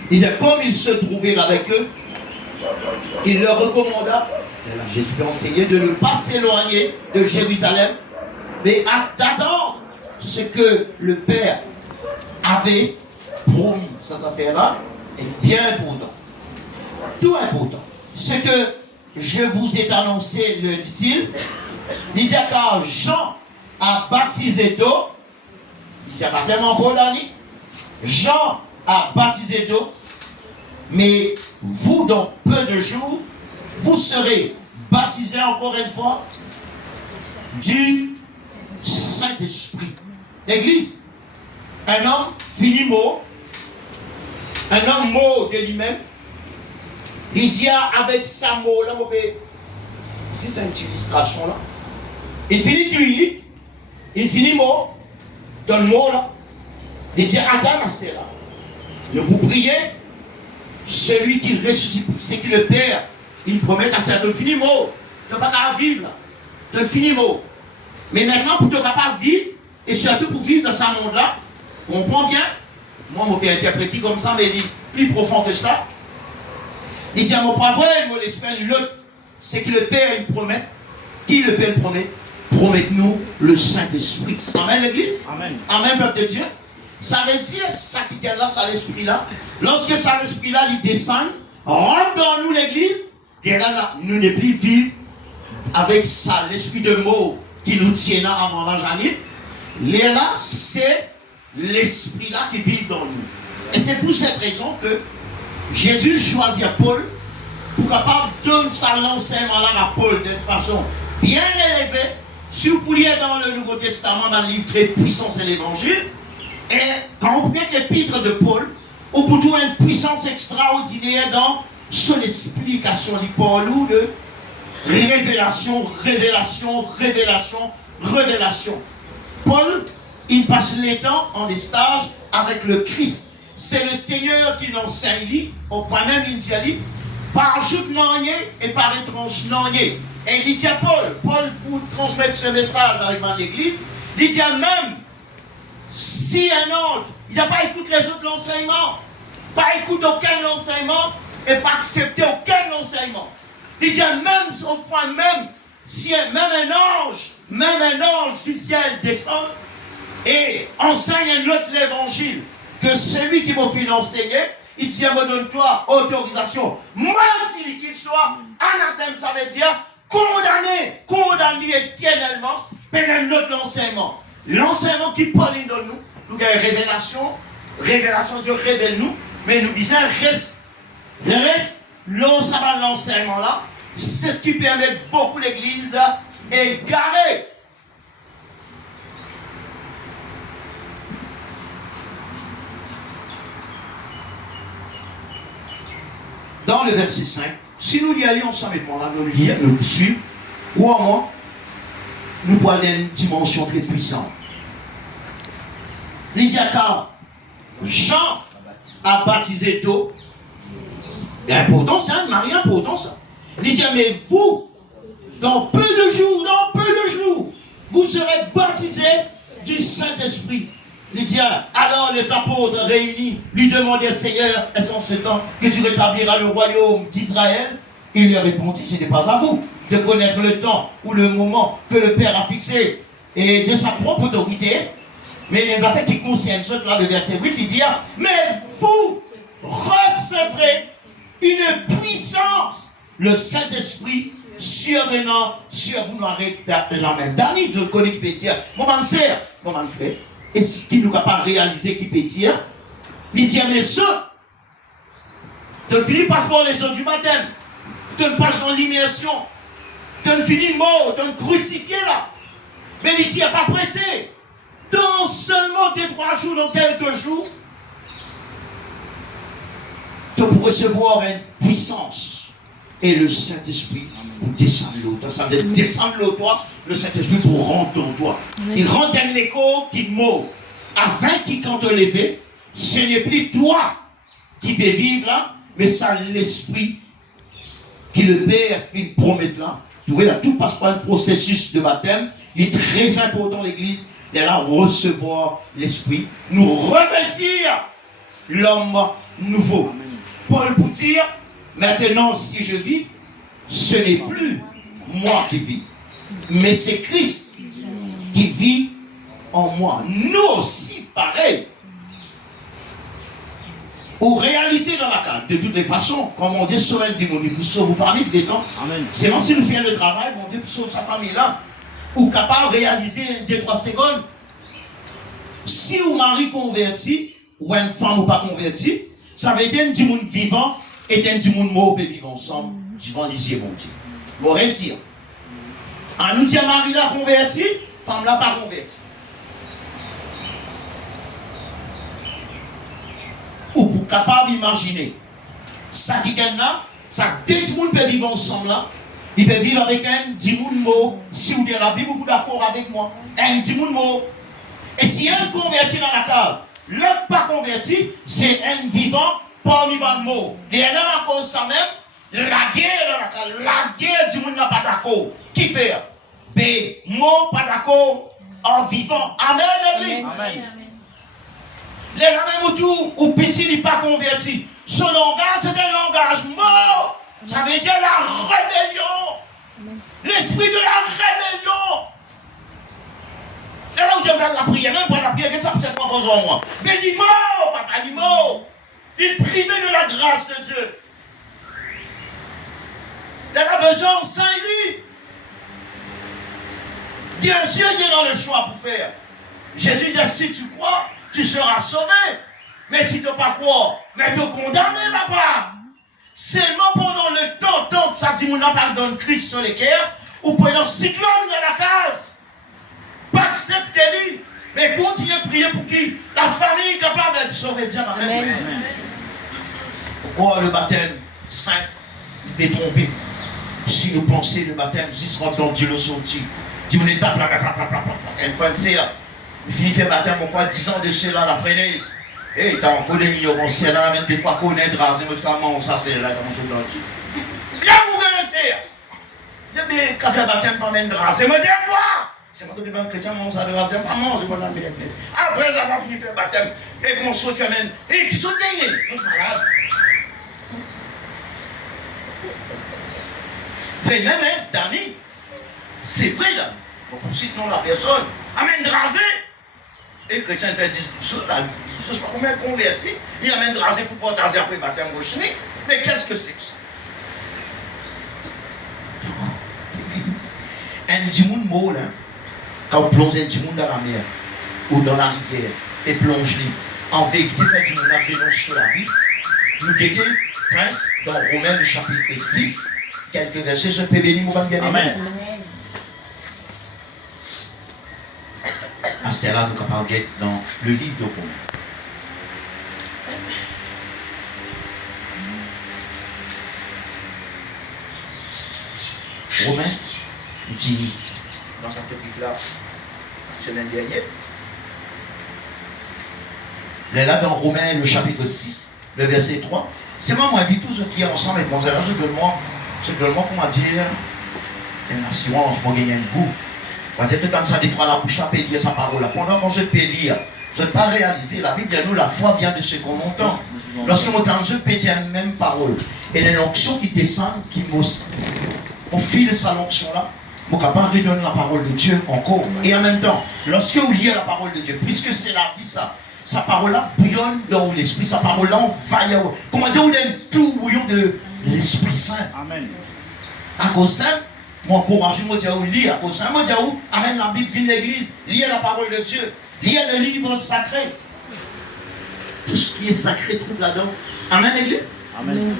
il dit, comme il se trouvait avec eux, il leur recommanda, Jésus peut enseigner, de ne pas s'éloigner de Jérusalem, mais d'attendre ce que le Père avait promis. Cette affaire-là est bien important. Tout important. Ce que je vous ai annoncé, le dit-il, il dit car Jean a baptisé d'eau, il dit pas tellement gros d'année, Jean a baptisé d'eau, mais vous, dans peu de jours, vous serez baptisés encore une fois du Saint-Esprit. L'Église, un homme finimo, un homme mot de lui-même, il dit avec sa mot, là, ici c'est une illustration là, il finit du il finit mot, dans le mot là, il dit attends, c'est là, ne vous priez, celui qui ressuscite, c'est que le Père, il promet à certains fini mot, tu n'as pas qu'à vivre là, tu as fini mot. Mais maintenant, pour ne pas vivre, et surtout pour vivre dans ce monde-là, on comprend bien, moi, je peux interpréter comme ça, mais il est plus profond que ça. Il dit à mon papa, mon esprit, l'autre, c'est que le Père, il promet. Qui le Père promet? Promet-nous le Saint-Esprit. Amen, l'Église? Amen. Amen, peuple de Dieu. Ça veut dire, ça qui est là, ça l'Esprit-là. Lorsque ça l'Esprit-là, il descend, rentre dans nous, l'Église, et là, nous ne plus vivre avec ça, l'Esprit de mot qui nous tient là avant la janine. Là, c'est l'Esprit-là qui vit dans nous. Et c'est pour cette raison que Jésus choisit Paul pour capable donner ça l'enseignement là à Paul d'une façon bien élevée. Si vous pouviez dans le Nouveau Testament, dans le livre très puissant, c'est l'Évangile. Et quand vous prenez l'épître de Paul, au bout d'une puissance extraordinaire dans son explication de Paul ou de révélation, révélation, révélation, révélation. Paul, il passe les temps en des stages avec le Christ. C'est le Seigneur qui l'enseigne, au point même il dit, par jour n'ennier et par étrange n'ennier. Et il dit à Paul, pour transmettre ce message avec l'Église, il dit à même, si un autre, il n'a pas écouté les autres enseignements, pas écouté aucun enseignement et pas accepté aucun enseignement. Il dit à même, au point même, si même un ange du ciel descend et enseigne un autre l'évangile, que celui qui m'a fait enseigner, il dit, me donne-toi autorisation, même s'il qu'il soit anathème, ça veut dire condamné éternellement, par un autre enseignement. L'enseignement qui Paul donne nous avons révélation, Dieu révèle nous, mais nous disons, reste, l'enseignement là, c'est ce qui permet beaucoup l'Église égarée. Dans le verset 5, si nous y allons ensemble, nous lire, nous suivre, crois-moi, nous pouvons aller à une dimension très puissante. Il dit car Jean a baptisé d'eau. C'est important ça, Marie, important ça. Il dit mais vous, dans peu de jours, vous serez baptisés du Saint-Esprit. Il dit alors les apôtres réunis lui demandaient Seigneur, est-ce en ce temps que tu rétabliras le royaume d'Israël? Il lui a répondu, ce n'est pas à vous de connaître le temps ou le moment que le Père a fixé et de sa propre autorité. Mais les affaires qui concernent ceux là, le verset 8, il dit mais vous recevrez une puissance, le Saint-Esprit survenant sur vous. Nous arrêtons la même. Dani, je connais qui peut dire, comment faire, comment il fait? Et ce qui nous a pas réalisé qui peut dire, il dit mais ça, tu ne finis pas par les eaux du matin, tu ne passes dans l'immersion, tu ne finis mort, tu ne crucifié là. Mais ici, il n'y a pas pressé. Dans seulement 2-3 jours, dans quelques jours, tu peux recevoir une puissance et le Saint-Esprit pour descendre l'autre. Ça veut dire descendre l'autre, le Saint-Esprit pour rentrer en toi. Il rentre dans l'écho qui mot. Afin qu'il quand te lever, ce n'est plus toi qui peux vivre là, mais c'est l'Esprit qui le Père fait promettre là. Tu vois là, tout passe par le processus de baptême. Il est très important l'Église. Et là, recevoir l'Esprit, nous revêtir l'homme nouveau. Paul pour dire, maintenant si je vis, ce n'est plus moi qui vis, mais c'est Christ qui vit en moi. Nous aussi, pareil. Ou réaliser dans la carte, de toutes les façons, comme on dit, sauver du monde, pour sauver vos familles, des temps. C'est même si nous faisons le travail, on dit pour sauver sa famille là, ou capable de réaliser 2-3 secondes. Si vous mari converti, ou une femme ou pas convertie, ça veut dire un monde vivant et un monde mort peut vivre ensemble, suivant les yeux, mon Dieu. Vous retire. En nous disant mari là converti, femme là pas convertie. Ou pour capable d'imaginer, ça qui est là, ça deux monde peut vivre ensemble là, ils peuvent vivre avec un 10 monde mort, si vous dites la Bible, vous êtes d'accord avec moi, un 10 monde mort. Et si un converti dans la cave, l'autre pas converti, c'est un vivant parmi les mots. Et là, à cause de ça même, la guerre du monde n'a pas d'accord. Qui fait? B, mot pas d'accord en vivant. Amen, l'église. Amen. Les mêmes autour, ou petit n'est pas converti. Ce langage, c'est un langage mort. Ça veut dire la rébellion. L'esprit de la rébellion. C'est là où j'aime la prière, même pas la prière, qu'est-ce que ça fait pas en moi? Mais dis mort, papa, dis mort. Il privait de la grâce de Dieu. Il a besoin de Saint-Lui. Bien sûr, il est dans le choix pour faire. Jésus dit, si tu crois, tu seras sauvé. Mais si tu ne pas croire, mais tu es condamné, papa. Seulement pendant le temps, tant que ça dit, mon pardonne Christ sur les cœurs, ou pendant cyclone de la case. Pas accepter-lui, mais continuez à prier pour qui? La famille est capable d'être sauvée. Dieu, amen. Amen. Pourquoi le baptême saint est trompé? Si nous pensons le baptême, si ce sera dans Dieu le sorti, Dieu une étape, une fois de serre, il finit faire baptême, on croit 10 ans de cela, la prenaise. Et t'as encore des millions, on sait, là, même des trois connaître, comment ça c'est là, comment je dois dire. Là, vous connaissez. Je dis, café baptême, pas même grâce. Et me dis, moi! C'est pas que les chrétiens mangent ça de race, pas manger pour la vie. Après, ça va finir faire baptême. Et comment ça tu amènes? Et qui sont dingues? Malade. Mais même, Dani, c'est vrai là. Pour citer la personne, amène rasé. Et le chrétien fait 10 choses là, je ne sais pas combien converti. Il amène rasé pour partager après le baptême gauche. Mais qu'est-ce que c'est que ça? Un dimoun mot là. Quand on plonge un petit monde dans la mer ou dans la rivière et plonge-les, en vérité, fait du monde renonce sur la vie. Nous guettons Prince dans Romains le chapitre 6, quelques versets, je peux bénir mon bien. Amen. À cela, nous sommes dans le livre de Romains. Romains, il dit dans cette topic-là, la semaine dernière. Il est là dans Romains, le chapitre 6, le verset 3. C'est moi, moi, invite tous ceux qui sont ensemble avec moi. Je donne-moi, comment dire, une assurance pour gagner un goût. Peut-être comme ça, des trois la bouche à lire sa parole. Pendant qu'on se peut lire, je ne peux pas réaliser. La Bible, nous, la foi vient de ce qu'on entend. Lorsque nous entendons, je peux dire la même parole. Et les l'onction qui descend, qui au fil de sa onction-là, vous êtes capable de redonner la parole de Dieu encore. Et en même temps, lorsque vous lisez la parole de Dieu, puisque c'est la vie, ça, sa parole-là bouillonne dans l'esprit, sa parole-là envahit. Comment dire, vous donne tout bouillon de l'Esprit Saint. Amen. À cause de ça, moi, encourage, moi, dire, lire. À cause de ça, moi, dire, amène la Bible, viens l'église, lire la parole de Dieu, lire le livre sacré. Tout ce qui est sacré, trouve là-dedans. Amen, l'église. Amen.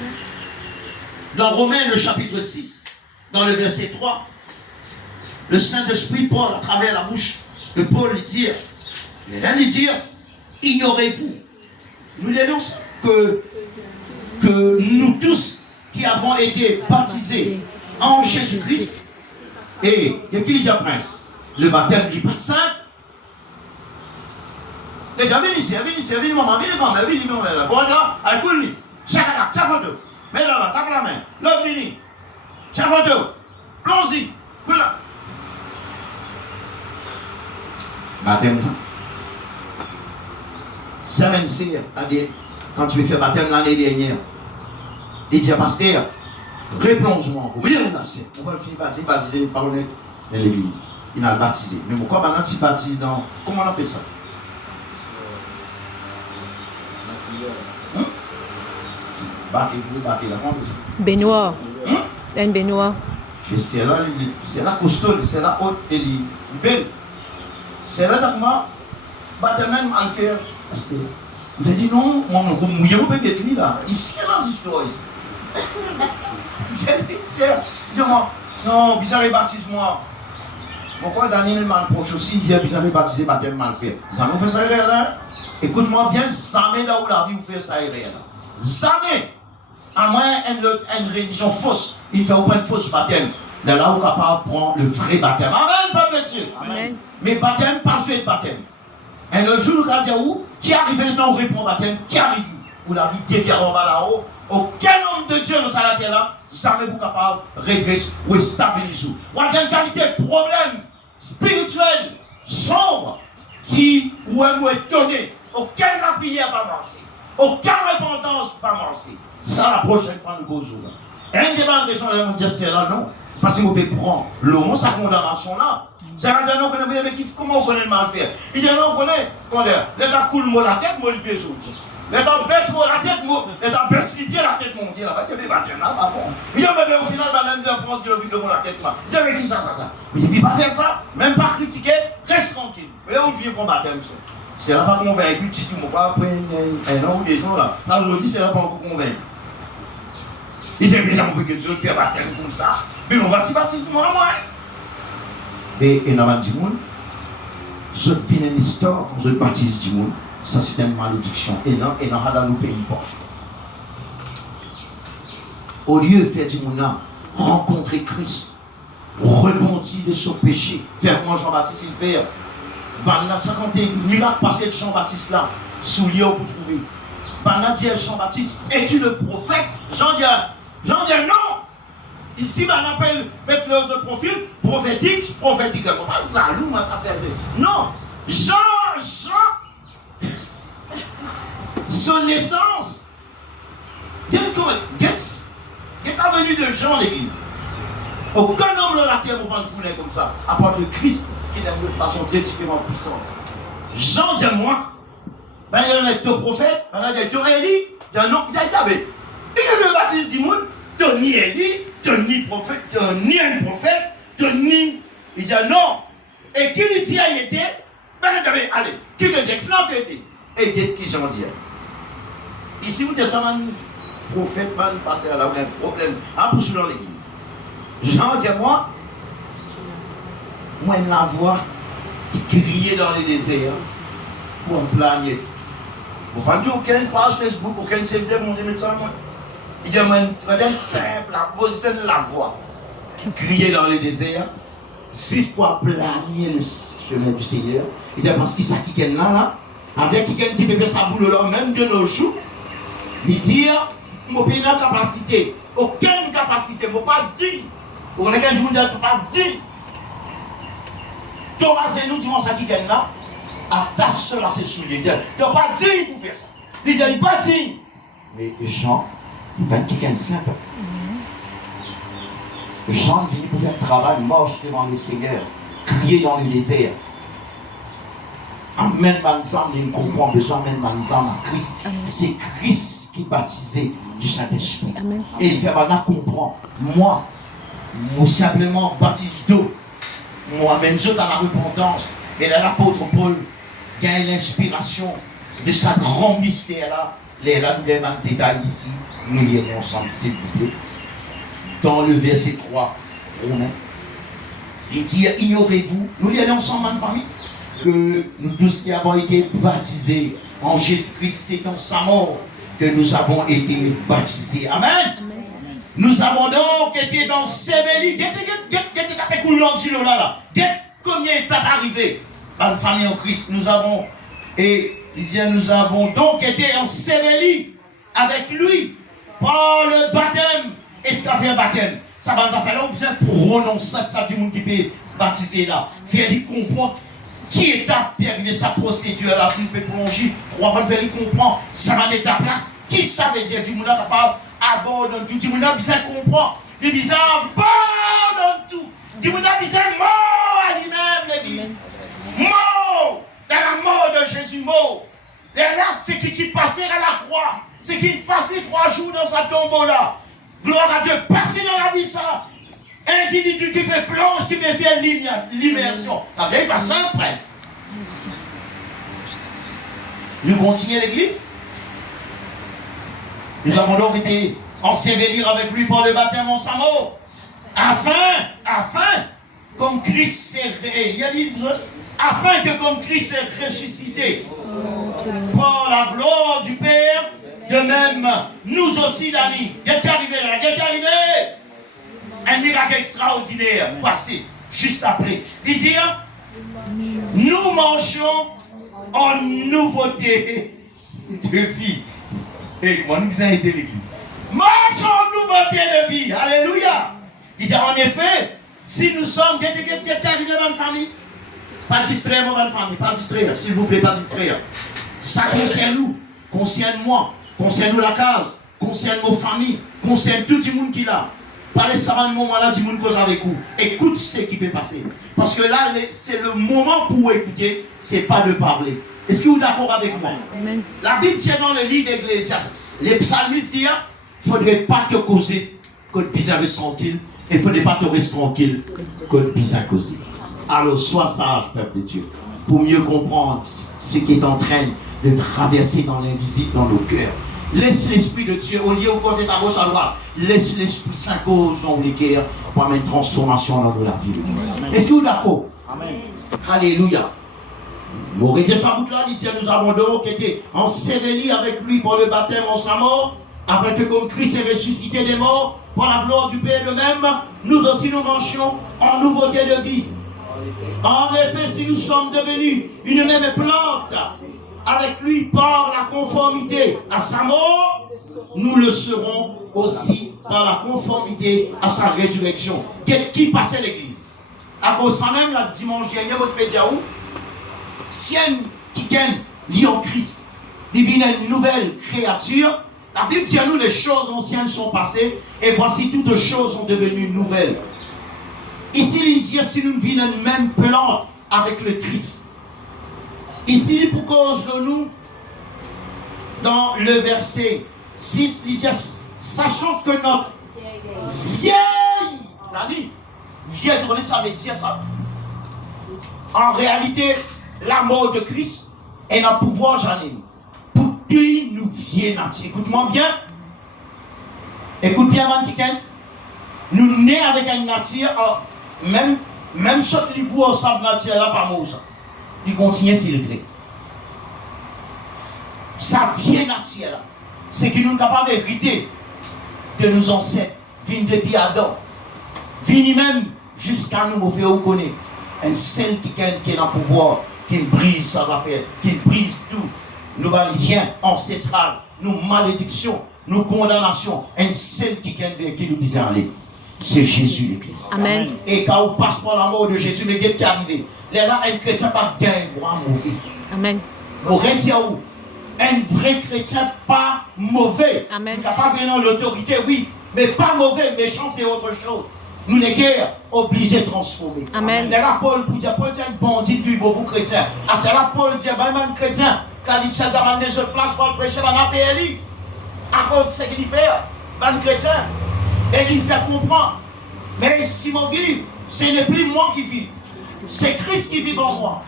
Dans Romains, le chapitre 6, dans le verset 3, le Saint-Esprit Paul, à travers la bouche de Paul, il dit, ignorez-vous. Nous disons que nous tous qui qui avons été baptisés en Jésus-Christ, et il y a qui dit prince, le baptême n'est pas simple. Les gars, viens ici, maman, viens maman, là. Voilà, à couler. Chaque photo. Mets là-bas, tape la main. L'autre vini. Chaque photo. Plonge-y. Voilà. Baptême. Semaine C, quand tu me fais baptême l'année dernière, il dit à pasteur, replonge-moi. Oui, on a fait. On va le finir baptisé par honnête dans l'église. Il a baptisé. Mais pourquoi maintenant tu baptises dans. Comment on appelle ça? Baignoire. Une baignoire. C'est là costaud, c'est là haute et belle. C'est là que moi, baptême à le faire. J'ai dit non, moi, je vais mouiller au petit là. Ici, il y a des histoires ici. J'ai dit non, bizarre baptise-moi. Pourquoi Daniel m'a approché aussi, il dit bizarre baptiser, baptême mal fait. Ça nous fait ça là. Écoute-moi bien, jamais là où la vie vous fait ça là. Jamais. À moins une religion fausse, il fait aucun fausse baptême. Là où on est capable de prendre le vrai baptême. Amen, peuple de Dieu. Amen. Mais baptême, pas suite baptême. Et le jour où on dit où, qui arrive le temps où on répond baptême, qui arrive où la vie dévie en bas là-haut, aucun homme de Dieu nous a la terre là, jamais vous capable de régresser ou stabiliser. Ou une qualité de problème spirituel, sombre, qui ou est donné. Aucune la prière pas marcher. Aucune repentance pas marcher. Ça, la prochaine fois, nous causons. Et une des bonnes raisons de mon Dieu, c'est là, non. Parce que vous pouvez prendre l'homme, sa condamnation là. C'est là que nous connaissons, mais comment on connaît le mal faire? Il dit, non, on connaît, l'état coule moi la tête, moi le pied sauté. L'état baisse moi la tête, l'état baisse les pieds, la tête montée là-bas. Il y a des bâtiments là-bas, bon. Il y a même au final, madame, il prend le vide de la tête là. J'avais dit ça. Mais il ne peut pas faire ça, même pas critiquer, reste tranquille. Mais là, on vient pour baptême, ça. C'est là pas convaincu, tu dis, moi, après un an ou des ans là. Là, je dis, c'est là pas encore convaincu. Il dit, mais on peut que Dieu faire baptême comme ça. Mais on va baptiser moi. Et on a dit, je finis une histoire, quand je baptise du monde, ça c'est une malédiction. Et non, dans nos pays pas. Au lieu de faire du monde, rencontrer Christ, repentir de son péché, faire moi Jean-Baptiste, il fait. Banna 51 miracles passés de Jean-Baptiste là, souliers pour trouver. Banna dit à Jean-Baptiste, es-tu le prophète? Jean dit non. Ici, on appelle mettre le profil prophétique. Pas Zalou, non. Jean, son naissance. Qu'est-ce la venue de Jean l'église? Aucun homme de la terre ne peut pas tourner comme ça, à part le Christ qui est de façon très différente, puissante. Jean dit moi, ben il y a un prophète, ben il y a un Élie, il y a un nom, il y a un abbé. Il y a le baptiste du monde, tu ni Élie, tu ni prophète, tu ni un prophète, tu ni. Il dit non. Et qui lui dit il était, ben il dit allez, qui te dit excellent que était. Et dit qui Jean dit. Ici vous dites ça, man, prophète, man, pasteur, là, on a un problème. Ah, pour dans l'église. Jean dit moi, la voix qui criait dans les déserts pour en planer. Vous ne pouvez pas aucune page Facebook, aucun CFD, mon Dieu, ça, moi. Il dit, moi, très simple, la position de la voix qui criait dans les déserts, juste pour planer le chemin du Seigneur. Il dit, parce qu'il s'est qui là, avec quelqu'un qui peut faire sa boule là, même de nos jours, il dit, mon pays n'a capacité, aucune capacité, je ne peux pas dire. Vous connaissez quelqu'un qui ne peut pas dire. Thomas et nous, tu vois ça qui est là, attache cela à ses souliers. Tu n'as pas dit pour faire ça. Il dit, il pas dit. Mais Jean, il est quelqu'un de simple. Jean vient pour faire un travail moche devant le Seigneur, crier dans le désert. Amen, Manzam, il comprend besoin de Manzam à Christ. C'est Christ qui est baptisé du Saint-Esprit. Et il fait maintenant comprendre. Moi simplement baptise d'eau. Moi, amène dans la repentance. Et là, l'apôtre Paul gagne l'inspiration de sa grand mystère-là. Là, nous avons un détail ici. Nous lirons ensemble, s'il vous plaît. Dans le verset 3, Romain. Il dit, ignorez-vous, nous lirons ensemble, ma famille, que nous tous qui avons été baptisés en Jésus-Christ, c'est dans sa mort que nous avons été baptisés. Amen. Amen. Nous avons donc été ensevelis. Combien est arrivé dans la famille en Christ? Nous avons, et nous avons donc été ensevelis avec lui par le baptême. Est-ce qu'a fait un baptême? Ça va nous faire là, on besoin prononcer ça du monde qui peut baptiser là. Faire lui comprendre qui étape de sa procédure là, pour peut plonger, pour faire lui comprendre ça va l'étape là. Qui ça veut dire? Du monde capable abandonne tout. Du monde a besoin de comprendre. Du besoin abandonne tout. Du monde a besoin mort à lui-même l'église. Mort dans la mort de Jésus, mort. Et là, c'est qui passait à la croix. C'est qui passait 3 jours dans sa tombeau là. Gloire à Dieu, passer dans la vie ça. Un individu qui fait plonge, qui peut faire l'immersion. Ça veut dire pas ça presque. Nous continuons l'église. Nous avons donc été ensevelis avec lui par le baptême en sa mort. Afin, comme Christ afin que comme Christ est ressuscité par la gloire du Père, de même, nous aussi, Dani, qu'est-ce qui est arrivé là? Qu'est-ce qui est arrivé? Un miracle extraordinaire passé juste après. Il dit, nous marchons en nouveauté de vie. Et comment nous avons été l'église? Marchons en nouveauté de vie. Alléluia. Il dit, en effet, si nous sommes, qu'est-ce qui est arrivé dans la famille? Pas distraire, mon famille, pas distraire, s'il vous plaît, pas distraire. Ça concerne nous, concerne moi. Concerne la case, concerne nos familles, concerne tout le monde qui est là. Parlez ça dans le moment là du monde cause avec vous. Écoute ce qui peut passer. Parce que là, c'est le moment pour écouter, c'est pas de parler. Est-ce que vous êtes d'accord avec moi? Amen. La Bible tient dans le livre d'Ecclésiastes. Les psalmistes disent, il ne faudrait pas te causer que le bizarre reste tranquille. Et il ne faudrait pas te rester tranquille que le bizarre cause. Alors sois sage, peuple de Dieu, pour mieux comprendre ce qui est en train de traverser dans l'invisible, dans nos cœurs. Laisse l'Esprit de Dieu au lieu au côté de ta gauche à droite. Laisse l'Esprit Saint cause dans les cœurs pour amener une transformation dans la vie. Est-ce que vous êtes d'accord? Amen. Alléluia. Pour arrêter sa boucle là, ici nous avons donc été ensevelis avec lui pour le baptême en sa mort, afin que comme Christ est ressuscité des morts, par la gloire du Père de même, nous aussi nous marchions en nouveauté de vie. En effet, si nous sommes devenus une même plante avec lui par la conformité à sa mort, nous le serons aussi par la conformité à sa résurrection. Qui passait l'église? À cause de ça même, la dimanche dernier, votre média où? Si un qui lit en Christ, il vient une nouvelle créature, la Bible dit à nous les choses anciennes sont passées et voici toutes choses sont devenues nouvelles. Ici, il dit si nous vivons une même plante avec le Christ. Ici, pour cause de nous, dans le verset 6, il dit, sachant que notre vieille, ça veut dire ça. En réalité, la mort de Christ est un pouvoir, j'en ai. Pour qui nous vient nature. Écoute-moi bien. Écoute bien, Mantiken. Nous nés avec une nature, même ce qui est ensemble nature là, pas moi ça. Il continue à filtrer. Ça vient nature là. C'est que nous sommes capables d'hériter de nos ancêtres. Vine depuis Adam. Vine même jusqu'à nous, nous faisons connaître. Un seul qui est dans le pouvoir, qui brise sa affaire, qui brise tout. Nos liens ancestrales, nos malédictions, nos condamnations. Un seul qui nous disait aller. C'est Jésus le Christ. Amen. Et quand on passe par la mort de Jésus, le guet qui est arrivé. Là, un chrétien pas gain droit mauvais. Amen. Pour dire où? Un vrai chrétien pas mauvais. Amen. Il n'est pas venir l'autorité, oui, mais pas mauvais, méchant, c'est autre chose. Nous, les guerres, obligés de transformer. Amen. Là, Paul dit un bandit du beau chrétien. Ah, c'est là, Paul dit, un chrétien, quand il tient dans des autres places pour le prêcher, dans la PLI. À cause de ce qu'il fait, un chrétien. Et il fait comprendre. Mais si mon vie, ce n'est plus moi qui vis. C'est Christ qui vit en moi.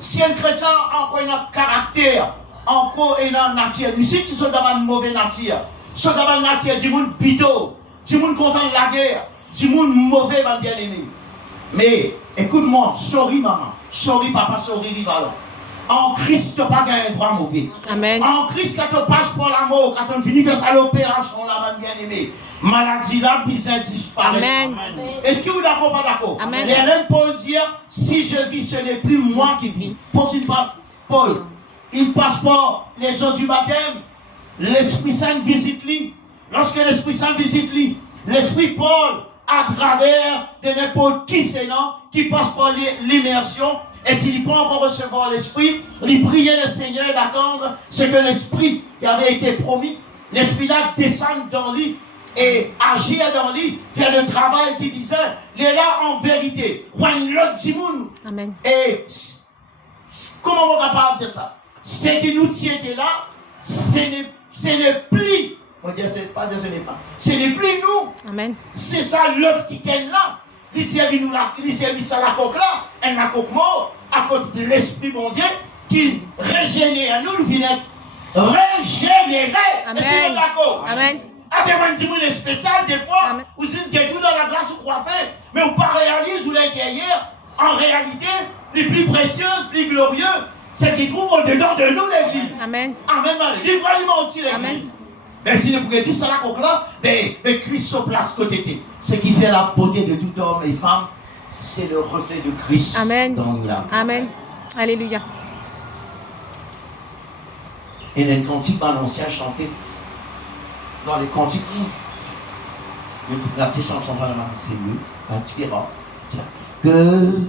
Si un chrétien a encore un caractère, encore une nature, si tu es dans une mauvaise nature, tu es dans une nature du monde bidon, du monde content de la guerre, du monde mauvais, ma bien-aimé. Mais écoute-moi, sorry maman, sorry papa, sorry rival. En Christ, tu n'as pas gagné un droit mauvais. Amen. En Christ, quand tu passes pour la mort, quand tu finis de faire ça l'opération, là, ma bien-aimé, Maladie là, besoin disparaître. Amen. Est-ce que vous êtes d'accord ou pas d'accord? Amen. Et même Paul dit, si je vis, ce n'est plus moi qui vis. Faut une Paul, il passe par les eaux du baptême. L'Esprit Saint visite lui. Lorsque l'Esprit Saint visite lui, l'Esprit Paul, à travers de n'importe qui c'est non, qui passe par l'immersion, et s'il ne peut pas encore recevoir l'Esprit, il priait le Seigneur d'attendre ce que l'Esprit qui avait été promis, l'Esprit-là descende dans lui et agir dans lui, faire le travail qu'il disait. Il est là en vérité. Amen. Et comment on va pas dire ça? C'est que nous étions là, ce n'est plus. On dit, pas dire ce n'est pas. Ce n'est plus nous. Amen. C'est ça l'autre qui est là. Il servi nous là, il servi ça la coque là, elle n'a coque mort, à cause de l'Esprit bon Dieu, qui régénère nous, nous venons régénérer. Amen. Est-ce que vous êtes d'accord? Amen. Ah bien, on dit une spéciale des fois, Amen. vous dites que tout dans la glace ou quoi faire, mais vous pas réalisez où les guerrières, en réalité, les plus précieuses, plus glorieux, c'est qu'ils trouvent au-dedans de nous l'église. Amen. Amen. Livre-nous aussi l'église. Amen. Mais si vous pouvez dire ça là, mais Christ se place côté. Ce qui fait la beauté de tout homme et femme, c'est le reflet de Christ. Amen. Dans l'âme. Amen. Alléluia. Et les cantiques dans l'ancien chanté, dans les cantiques, la petite chanson c'est mieux, inspirant. Que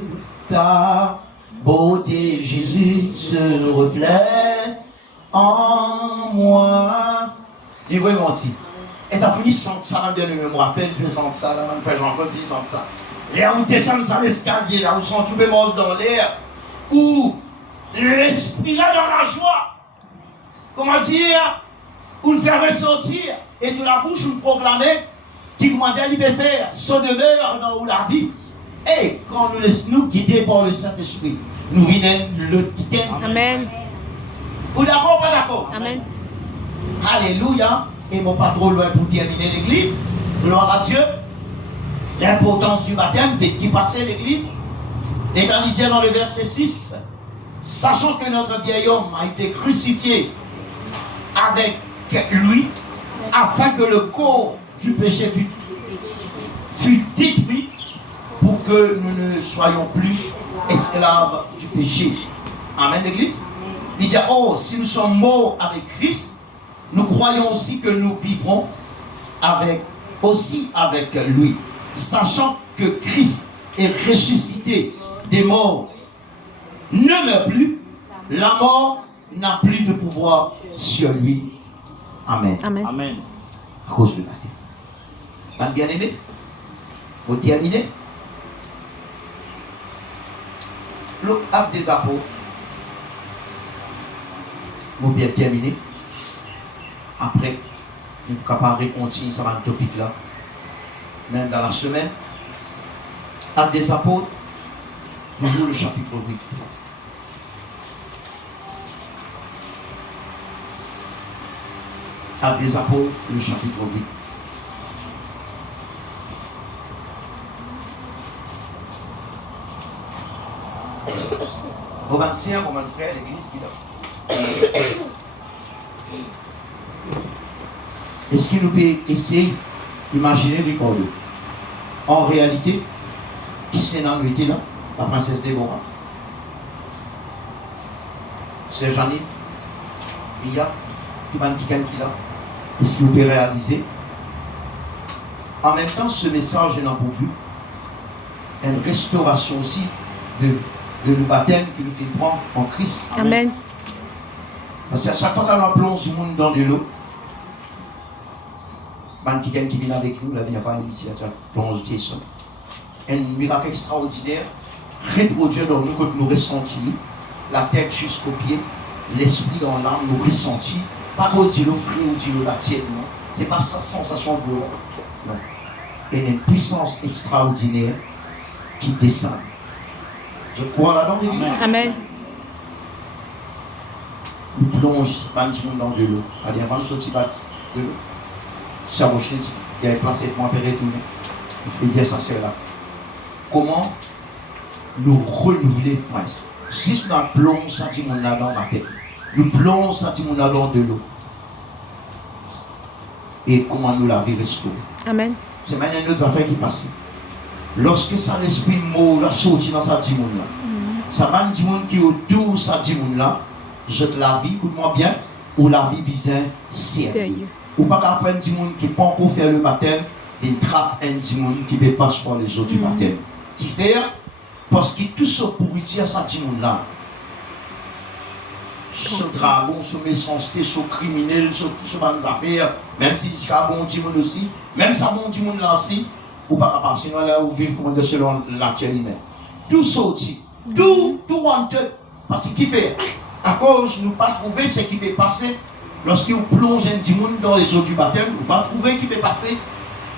ta beauté, Jésus, se reflète en moi. Et vous voyez, menti. Et t'as fini sans ça, je me rappelle, tu fais sans ça, là, je fais j'en revis sans ça. Là où tu descends dans l'escalier, là où sont tous les morts dans l'air, où l'esprit là dans la joie, comment dire, où nous fait ressortir, et de la bouche, nous proclamer, qui comment dire, il peut faire, son demeure dans la vie. Et quand nous laissons nous guider par le Saint-Esprit, nous venons le quitter. Amen. Vous d'accord ou pas d'accord? Amen. Alléluia. Et mon pas trop loin pour terminer l'église. Gloire à Dieu. L'importance du baptême qui passait l'église. Et quand il dit dans le verset 6, sachant que notre vieil homme a été crucifié avec lui, afin que le corps du péché fût détruit, pour que nous ne soyons plus esclaves du péché. Amen, l'église. Il dit, oh, si nous sommes morts avec Christ, nous croyons aussi que nous vivrons aussi avec lui. Sachant que Christ est ressuscité des morts, ne meurt plus, la mort n'a plus de pouvoir sur lui. Amen. Amen. Amen. À cause du baptême. Pas bien aimé? Vous terminez? Le acte des apôtres. Vous bien terminé? Après, nous sommes capables de continuer sur un topic là. Même dans la semaine. Acte des apôtres, toujours le chapitre 8. Acte des apôtres, le chapitre 8. Au 25, mon frère, l'église qui est là. Est-ce qu'il nous peut essayer d'imaginer Ricardo? En réalité, qui c'est dans était là? La princesse Déborah. C'est Janine. Il y a qui m'a dit qui là. Est-ce qu'il vous peut réaliser? En même temps, ce message est n'en peut plus. Une restauration aussi de le baptême qui nous fait prendre en Christ. Amen. Parce qu'à chaque fois qu'on plonge du monde dans de l'eau, quelqu'un qui vient avec nous, la dernière fois, il plonge des sons. Un miracle extraordinaire, reproduire dans nous quand nous ressentons, la tête jusqu'au pied, l'esprit dans l'âme, nous ressentons. Pas qu'on dit l'eau frais ou dit l'eau la tienne, non. C'est pas sa sensation de l'eau. Non. Et une puissance extraordinaire qui descend. Je crois là-dedans, l'église. Amen. Nous plonge pas du monde dans de l'eau. Allez, avant de sortir de l'eau. Ça va chier, il y a un plan 7 mois pour retourner. Je vais dire ça, c'est là. Comment nous renouveler, si nous plongeons ça, tu m'en as dans la tête. Nous plongeons ça, tu m'en as dans de l'eau. et comment nous la vie restaure. Amen. C'est maintenant une autre affaire qui passe. Lorsque ça l'esprit mot la sorti dans sa timoun là, ça va un timoun qui est autour de sa timoun là, je la vie, écoute-moi bien, ou la vie bizarre sérieux. Ou pas qu'après un timoun qui peut encore faire le baptême, il trappe un timoun qui dépasse par les autres du baptême. Qui fait, parce que tout ce pourriture sa timoun là, ce dragon, ce méchanceté, ce criminel, ce bonnes affaires, même si c'est un bon timoun aussi, même ça bon timoun là aussi, ou pas capable, sinon là, vous vivez comme selon la nature humaine. Tout sorti, tout wanted, parce qu'il fait, à cause nous pas trouver ce qui peut passer, lorsque vous plongez un timoun dans les eaux du baptême, vous pas trouver ce qui peut passer,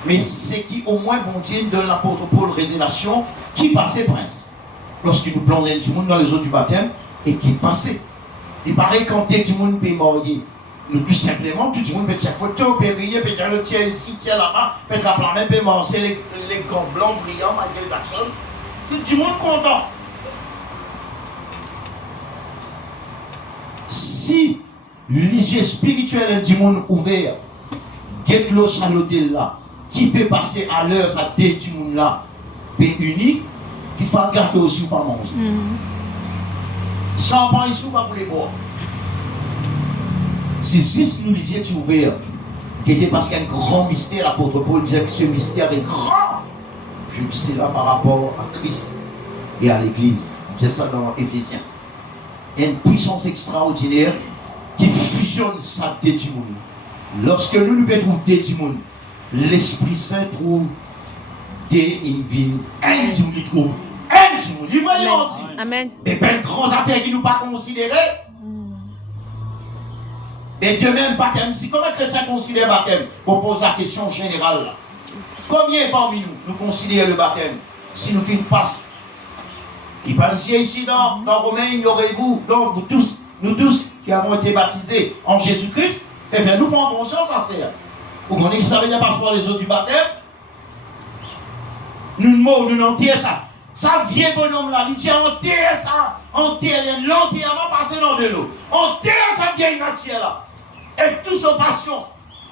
mais c'est qui au moins bon Dieu donne l'apôtre Paul révélation, qui passait prince. Lorsque nous plongeons un timoun dans les eaux du baptême, et qui passait. Il paraît quand tout le monde peut mourir. Nous, tout simplement, tout le monde peut faire photo, peut rire, peut dire le tiers ici, tiers là-bas, peut trapper, peut marcher les gants blancs brillants, Michael Jackson. Tout le monde content. Si les yeux spirituels du monde ouvert, get l'eau sur l'hôtel là, qui peut passer à l'heure, ça dit du monde là, peut unique, qu'il faut garder aussi ou pas manger. Sans pas ici ou pas pour les boire. Si nous les yeux ouverts, qui était parce qu'il y a un grand mystère, l'apôtre Paul disait que ce mystère est grand. Je dis cela par rapport à Christ et à l'Église. C'est ça dans Éphésiens. Il y a une puissance extraordinaire qui fusionne ça du monde. Lorsque nous pouvons trouver du monde, l'Esprit Saint trouve des invines, un du monde, il trouve un du monde, il va y mentir. Amen. Mais belles grandes affaires qui ne nous pas considérées. Et de même, baptême, si comme un chrétien considère le baptême, on pose la question générale là. Combien parmi nous considèrent le baptême si nous faisons passe? Il pense ici dans Romains, ignorez-vous, donc vous tous, nous tous qui avons été baptisés en Jésus-Christ, et bien nous prenons conscience à ça. Vous connaissez que ça veut dire parce que les eaux du baptême, nous n'entiers ça. Ça vient bonhomme là, il dit entier ça, l'entièrement passé dans de l'eau. Entier ça vieille matière là. Et tout ce passion,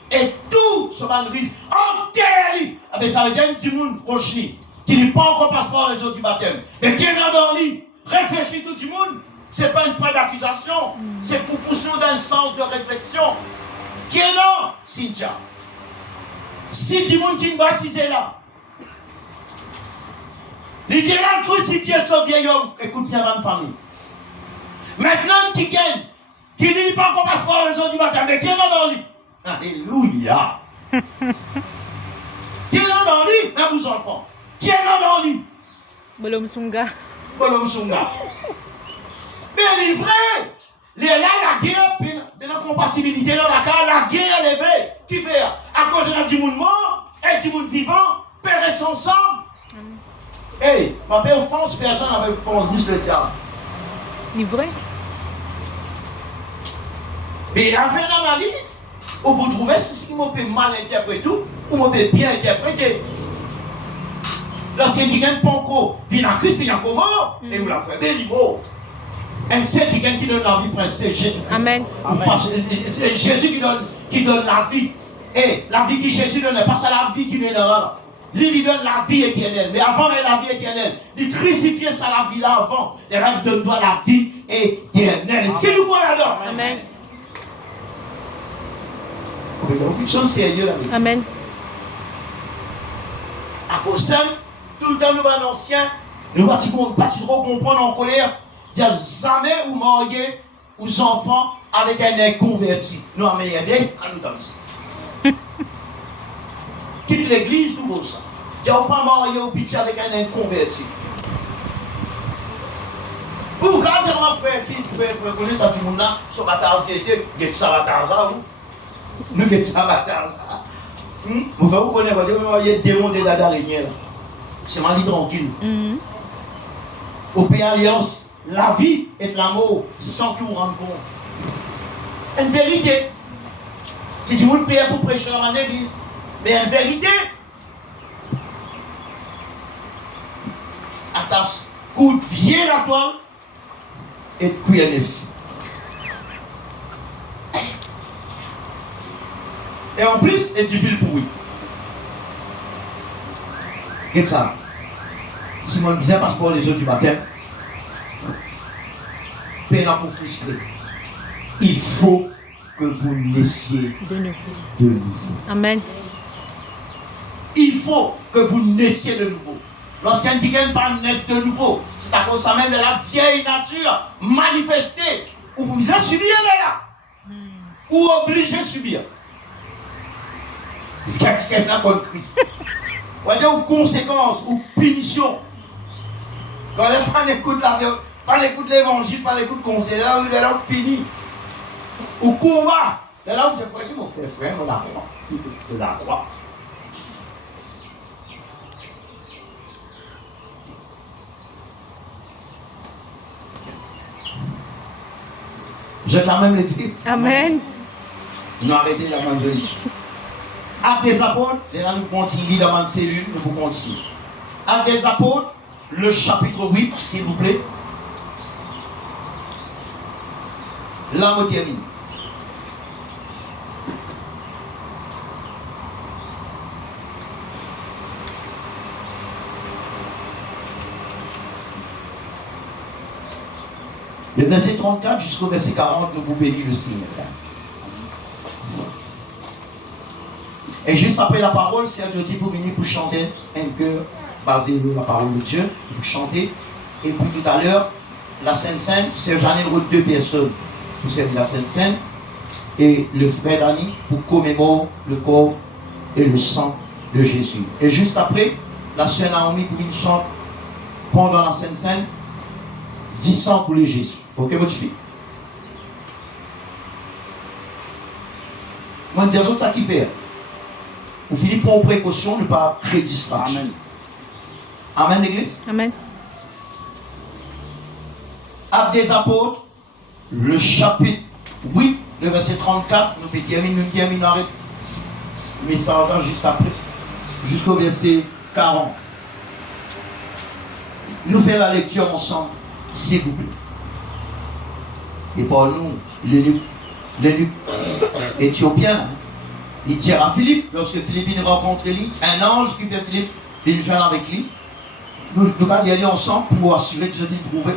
et tout ce malrise, entier, ça veut dire un petit monde proche qui n'est pas encore passé par les eaux du baptême. Mais qui est dans lui, réfléchit tout le monde. Ce n'est pas une point d'accusation, c'est pour pousser dans un sens de réflexion. Qui est là, Cynthia? Si tout le monde qui est baptisé là, il vient là crucifier ce vieil homme, écoute bien ma famille. Maintenant, qui gagne, qui n'est pas encore passé par les eaux du baptême, mais qui est là dans lui? Alléluia! Qui est là dans lui, même vos enfants? Qui est là dans lui? Bolom Sunga. Bolom Sunga. Mais les vrais, là, la guerre, de la compatibilité, dans la guerre est levée. Qui fait? À cause de du monde mort et du monde vivant, périssent ensemble. Hey, ma père offense, personne n'avait offense, dit le diable. Livré. Mais il a fait dans ma liste. Ou vous trouvez si je peux mal interpréter ou je peux bien interpréter. Lorsqu'il dit qu'il Ponko vient à Christ, il y a comment? Et vous la faites, mais il est mort. Un seul qui donne la vie, c'est Jésus-Christ. Amen. C'est Jésus qui donne la vie. Et la vie que Jésus donne, pas ça la vie qui est là. Lui donne la vie éternelle. Mais avant la vie éternelle, il crucifie ça la vie là avant. Et là, il donne toi la vie éternelle. Est-ce qu'il nous voit là-dedans? Amen. Il y a aucune chose sérieuse là-dedans. Amen. À cause de ça, tout le temps nous va ancien, nous pas trop comprendre en colère. Il n'y a jamais ou marié ou enfants avec un inconverti. Nous avons aidé à nous danser. Toute l'église, tout comme ça. Il n'y a pas marié ou pitié avec un inconverti. Vous regardez mon frère qui fait connaître ça tout le monde là, son bâtard c'était, get ça bâtard ça, vous. Nous get ça bâtard ça. Vous faites vous connaître, il y a des démons des d'araignée là. C'est mal tranquille. Au Pays Alliance, la vie est l'amour sans que vous rendre compte. Une vérité. Qui dit que paye pour prêcher dans l'église. Mais une vérité. À ta coude, viens la toile et cuire neuf. Et en plus, et du fil pourri. Qu'est-ce que ça? Simon disait parce que les autres du baptême, peine pour frustrer. Il faut que vous naissiez De nouveau. de nouveau. Amen. Il faut que vous naissiez de nouveau. Lorsqu'un dit qu'elle pas naisse de nouveau, c'est à cause ça même de la vieille nature manifestée. Ou vous avez subi là. Ou obligé de subir. Parce qu'il y a quelqu'un comme Christ. On va dire aux conséquences, aux punitions. Quand on pas l'écoute de l'évangile, pas l'écoute conseil, là où il est là, puni. Au combat, c'est là où j'ai frère, mon frère, on la croix. De la croix. Jette même l'église. Amen. Nous arrêtons la manjolite. Actes des apôtres, là nous continuons dans ma cellule, nous pouvons continuer. Actes des apôtres, le chapitre 8, s'il vous plaît. La moitié ligne. Le verset 34 jusqu'au verset 40, nous vous bénissons le Seigneur. Et juste après la parole, Sergio dit pour venir pour chanter un chœur basé sur la parole de Dieu, pour chanter. Et puis tout à l'heure, la Sainte-Sainte, Serge Janine route deux personnes pour servir la Sainte-Sainte. Et le frère Dani pour commémorer le corps et le sang de Jésus. Et juste après, la sœur Naomi pour venir chanter pendant la Sainte-Sainte, 10 ans pour le Jésus. Ok, votre fille? Moi, je dis à ça qui fait. Vous finissez pour précaution de ne pas créer distraction. Amen. Amen, l'église? Amen. Actes des apôtres, le chapitre 8, le verset 34, nous terminons mais ça va juste après, jusqu'au verset 40. Nous faisons la lecture ensemble, s'il vous plaît. Et pour nous, l'élu éthiopien, il tire à Philippe, lorsque Philippe rencontre lui, un ange qui fait Philippe, il joint avec lui. Nous allons y aller ensemble pour assurer que je t'ai trouvé.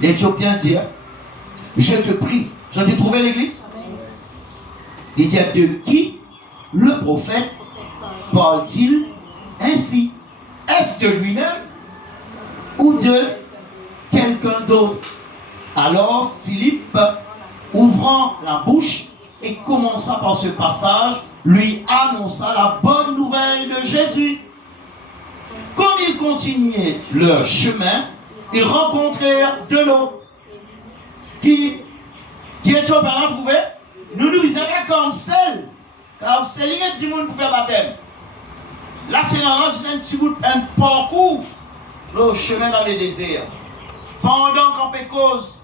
L'Éthiopien dit, je te prie, je t'ai trouvé l'église. Il dit, de qui le prophète parle-t-il ainsi? Est-ce de lui-même ou de quelqu'un d'autre? Alors Philippe, ouvrant la bouche et commença par ce passage, lui annonça la bonne nouvelle de Jésus. Comme ils continuaient leur chemin, ils rencontrèrent de l'eau. Qui est-ce qu'on a trouvé? Nous nous disons comme sel. Car c'est l'une du monde pour faire baptême. Là, c'est un petit bout, un parcours, le chemin dans le désert. Pendant qu'on peut cause,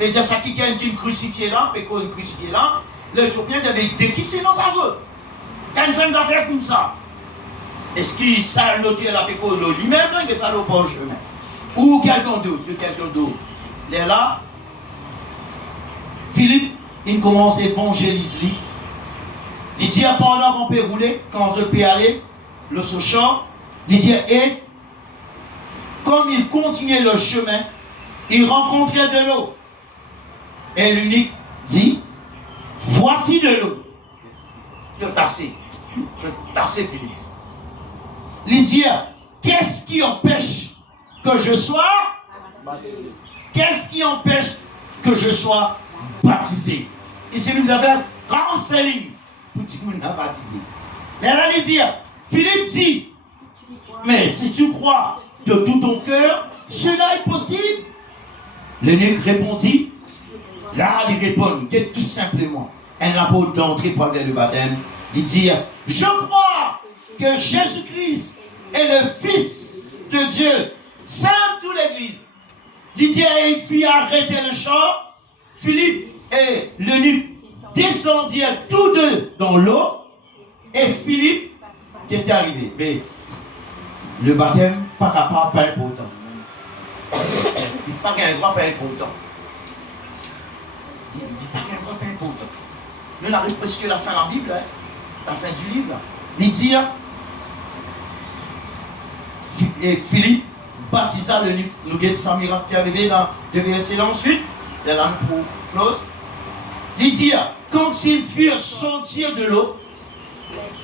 et dire ça qui crucifié là, peut cause crucifié là, les Éthiopiens devaient déquisser dans sa zone. Quand ils font des affaires comme ça, est-ce qu'ils salotent la pécose de lui-même, que ça pas au chemin? Ou quelqu'un d'autre, Et là, Philippe, il commence à évangéliser. Il dit, pendant qu'on peut rouler, quand je peux aller, le Sochon, il dit, et comme il continuait le chemin, il rencontrait de l'eau. Et l'unique dit, voici de l'eau. Je tassé Philippe. Il dit, qu'est-ce qui empêche que je sois baptisé? Qu'est-ce qui empêche que je sois baptisé? Ici, nous avons un grand selling pour dire que nous sommes baptisés. Et là, il dit, Philippe dit, mais si tu crois de tout ton cœur, cela est possible. L'eunuque répondit, là, il répond, tout simplement, un apôtre d'entrée pour le baptême. Il dit, je crois que Jésus-Christ est le Fils de Dieu. Saint toute l'église. Il dit, il fit arrêter le chant. Philippe et l'eunuque descendirent tous deux dans l'eau. Et Philippe, qui était arrivé. Mais le baptême, pas capable, pas important. Il pas qu'un droit, pas important. Il dit pas qu'un grand important. Nous arrivons presque à la fin de la Bible, hein, la fin du livre. Là. Il dit, et Philippe baptisa le nous guide sans miracle qui est arrivé dans le verset ensuite, de là pour close. Il dit, quand ils furent sortir de l'eau,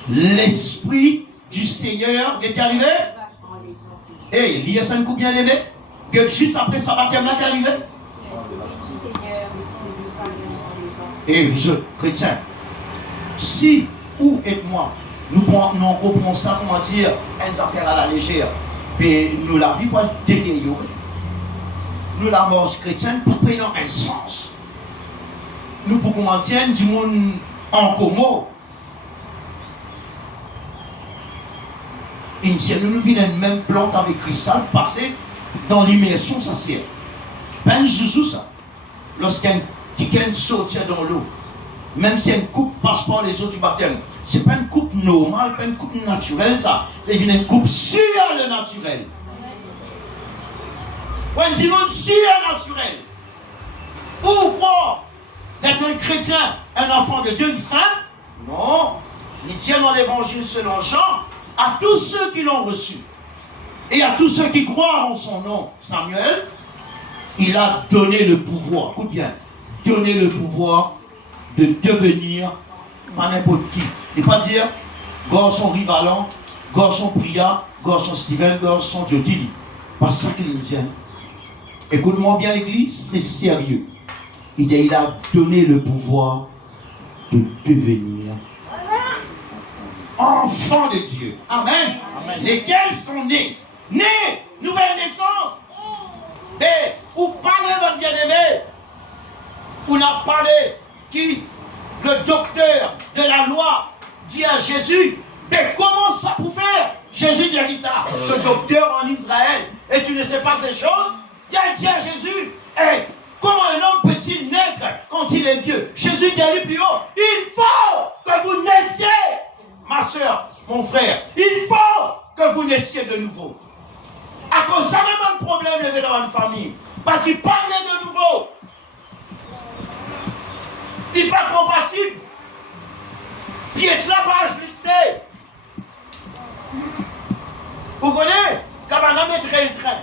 l'Esprit du Seigneur qui est arrivé. Et il y a un coup bien aimé, que juste après sa baptême là qui est arrivé. Et vous, chrétiens, si ou et moi, nous comprenons ça, comment dire, une affaire à la légère, et nous la vie pas détériorer. Nous la mort chrétienne pas prenant un sens. Nous pour comment dire, du monde en commun. Initialement, nous venons même plante avec cristal passer dans l'immersion sincère. Pas une joujou ça. Lorsqu'un quelqu'un sortit dans l'eau, même si une coupe passe par les eaux du baptême, c'est pas une coupe normale, pas une coupe naturelle ça. C'est une coupe surnaturelle. Quand on dit surnaturel, ou quoi d'être un chrétien, un enfant de Dieu, il saint? Non. Il tient dans l'évangile selon Jean à tous ceux qui l'ont reçu et à tous ceux qui croient en son nom, Samuel, il a donné le pouvoir, écoute bien, donné le pouvoir de devenir pas n'importe qui. Il ne pas dire garçon Rivalan, garçon Priya, garçon Steven, garçon Jodili. Pas ça qu'il dit. Écoute-moi bien l'église, c'est sérieux. Il a donné le pouvoir de devenir enfants de Dieu. Amen. Amen. Lesquels sont nés. Nés, nouvelle naissance. Et, ou parlez, votre bien-aimé. On a parlé qui, le docteur de la loi, dit à Jésus, mais comment ça pour faire? Jésus dit à l'État, le docteur en Israël, et tu ne sais pas ces choses? Il a dit à Jésus, hey, comment un homme peut-il naître quand il est vieux? Jésus dit à lui plus haut, il faut que vous naissiez. Ma soeur, mon frère, il faut que vous naissiez de nouveau. À cause ça même un problème levé dans une famille. Parce qu'il n'est pas né de nouveau. Il n'est pas compatible. Pièce là pas ajusté. Vous connaissez? Quand on a mis le train.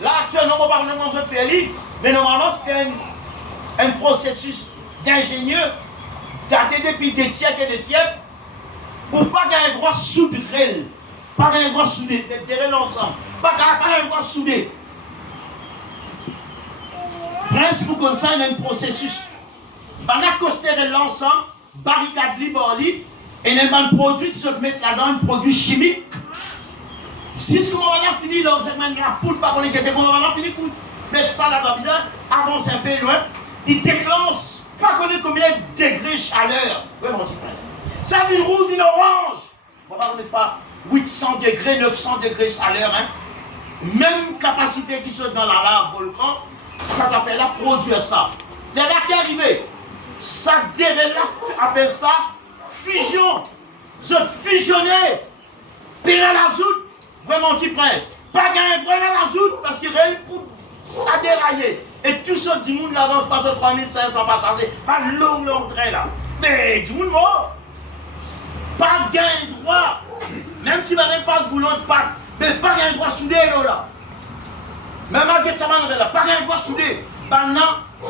Là actuellement on parle de mon jeu Félix, mais normalement c'était un processus d'ingénieur daté depuis des siècles et des siècles. Pour pas qu'il y ait un droit soudé, pas qu'il y ait un droit soudé, derrière l'ensemble, pas qu'il y ait un droit soudé. Prince pour comme ça, il y a un processus. On a accosté l'ensemble, barricade libre, et il y a un produit qui se met là-dedans, un produit chimique. Si on a fini, là, la poudre, par contre, on a fini pour mettre ça là-dedans, avance un peu loin, il déclenche, pas connaît combien de degrés de chaleur. Oui, mon petit prince. Ça une rouge, une orange. On ne parle pas 800 degrés, 900 degrés de chaleur. Hein? Même capacité qui sont dans la lave volcan, ça va faire là produire ça. Les lacs qui arrivent, ça appelle ça fusion. Vous êtes fusionnés. Puis là, l'azout, vraiment, petit prince. Pas gagner pour l'azout parce qu'il y a pour ça dérailler. Et tout ce du monde là, dans ce passe 3500 passagers. Pas long train là. Mais du monde mort. Pas gain droit, même si on n'a pas de boulon de pâte, mais pas gain droit soudé là. Même malgré ça, pas gain droit soudé, maintenant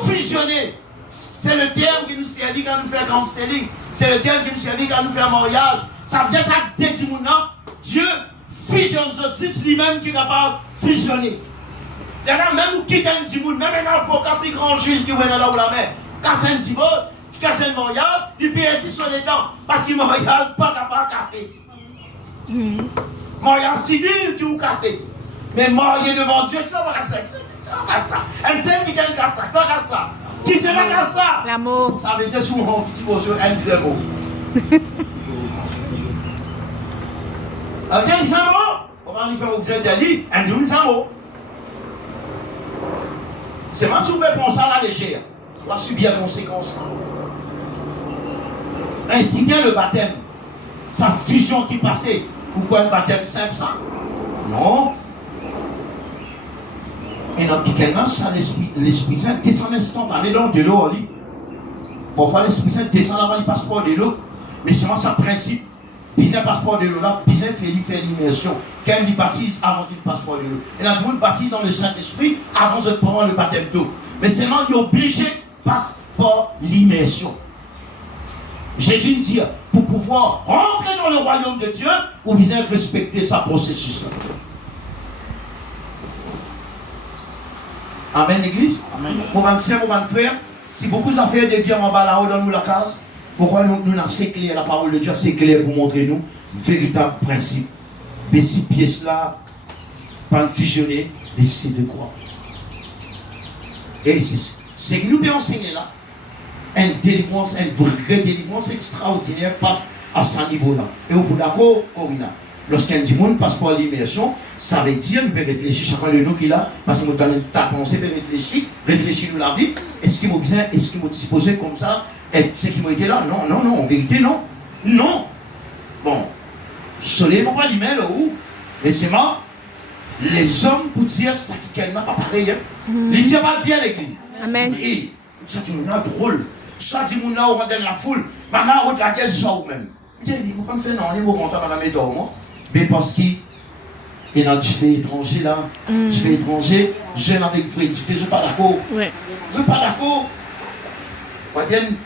fusionné. C'est le terme qui nous servit quand nous faisons counseling, c'est le terme qui nous servit quand nous faisons mariage. Ça vient ça dédié maintenant. Dieu fusionne c'est lui-même qui est capable de fusionner. Il y en a même qui quitte un petit monde, même un avocat plus grand juge qui vient là où la main, casse un petit mot. Casser le mariage, il peut être sur les dents parce qu'il ne mariage pas capable de casser. Mariage civil qui vous casser. Mais marié devant Dieu, ça va casser. Ça va casser ça. Un seul qui gagne casse ça, ça va casser ça. Qui se va casser ça? L'amour. Ça veut dire souvent petit bonjour, un zéro. Alors, un zéro, on va lui faire objet de dire, un zéro. C'est ma soupe pour ça à la légère. On va subir les conséquences. Ainsi que le baptême, sa fusion qui passait. Pourquoi un baptême simple ça? Non. Et notre quelqu'un, ça l'Esprit Saint descend instantané dans de l'eau. Parfois, l'Esprit Saint descend avant le passeport de l'eau, mais seulement ça principe. Bizarre passeport de l'eau là, bizarre fait l'immersion. Quand il baptise avant qu'il passeport de l'eau. Et là, tout le monde baptise dans le Saint-Esprit avant de prendre le baptême d'eau. Mais seulement il est obligé passeport l'immersion. Jésus dit, pour pouvoir rentrer dans le royaume de Dieu, vous devez respecter sa processus. Amen, l'église. Amen. Mon frère, mon frère, si beaucoup d'affaires deviennent en bas là-haut dans nous la case, pourquoi nous avons c'est clair, la parole de Dieu, c'est clair pour montrer nous véritable principe. Mais ces pièces-là, pas fusionner, mais c'est de quoi. Et c'est que nous devons enseigner là. Une délivrance, une vraie délivrance extraordinaire passe à ce niveau-là. Et au bout d'accord, Corina, lorsqu'un dit monde passe par l'immersion, ça veut dire nous pouvons réfléchir chacun de nous qui là, parce que nous avons ta pensée, peut réfléchir nous la vie. Est-ce qu'il m'a besoin, est-ce qu'il m'a disposé comme ça? C'est qui m'a été là? Non, en vérité, non. Non. Bon, soleil m'a pas dit mais là où? Mais c'est moi, les hommes pour dire ça qui n'a pas pareil. Les dieux pas dire à l'église. Amen. Et ça dit mon drôle. Ça dit mon on dans la foule. Maintenant on de la guerre soit ou même. Il dit vous pas faire non, il m'a content dans la méthode moi. Mais parce qu'il y a du fait étranger là, du fait étranger, jeune avec frère, tu fais je pas d'accord. Ouais. Je pas d'accord.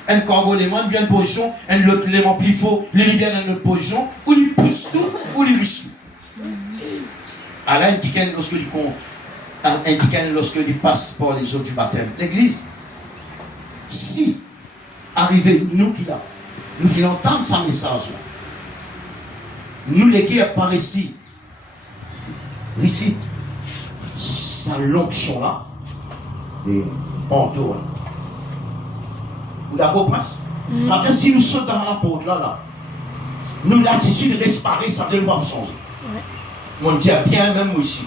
Un corbeau les mains vient de position, un autre les mains plus faux, les vient dans notre position, ou il pousse tout, ou il riche tout. Alors un ticket lorsque il passe par les eaux du baptême. L'église, si arrivé nous qui là, nous voulons entendre ce message là, nous les qui par ici, sa l'onction là, et pantours. Vous d'accord, passe? Parce que si nous sommes dans la porte là, nous l'attitude reste pareille, ça ne va pas changer. Mon Dieu, bien même moi ici.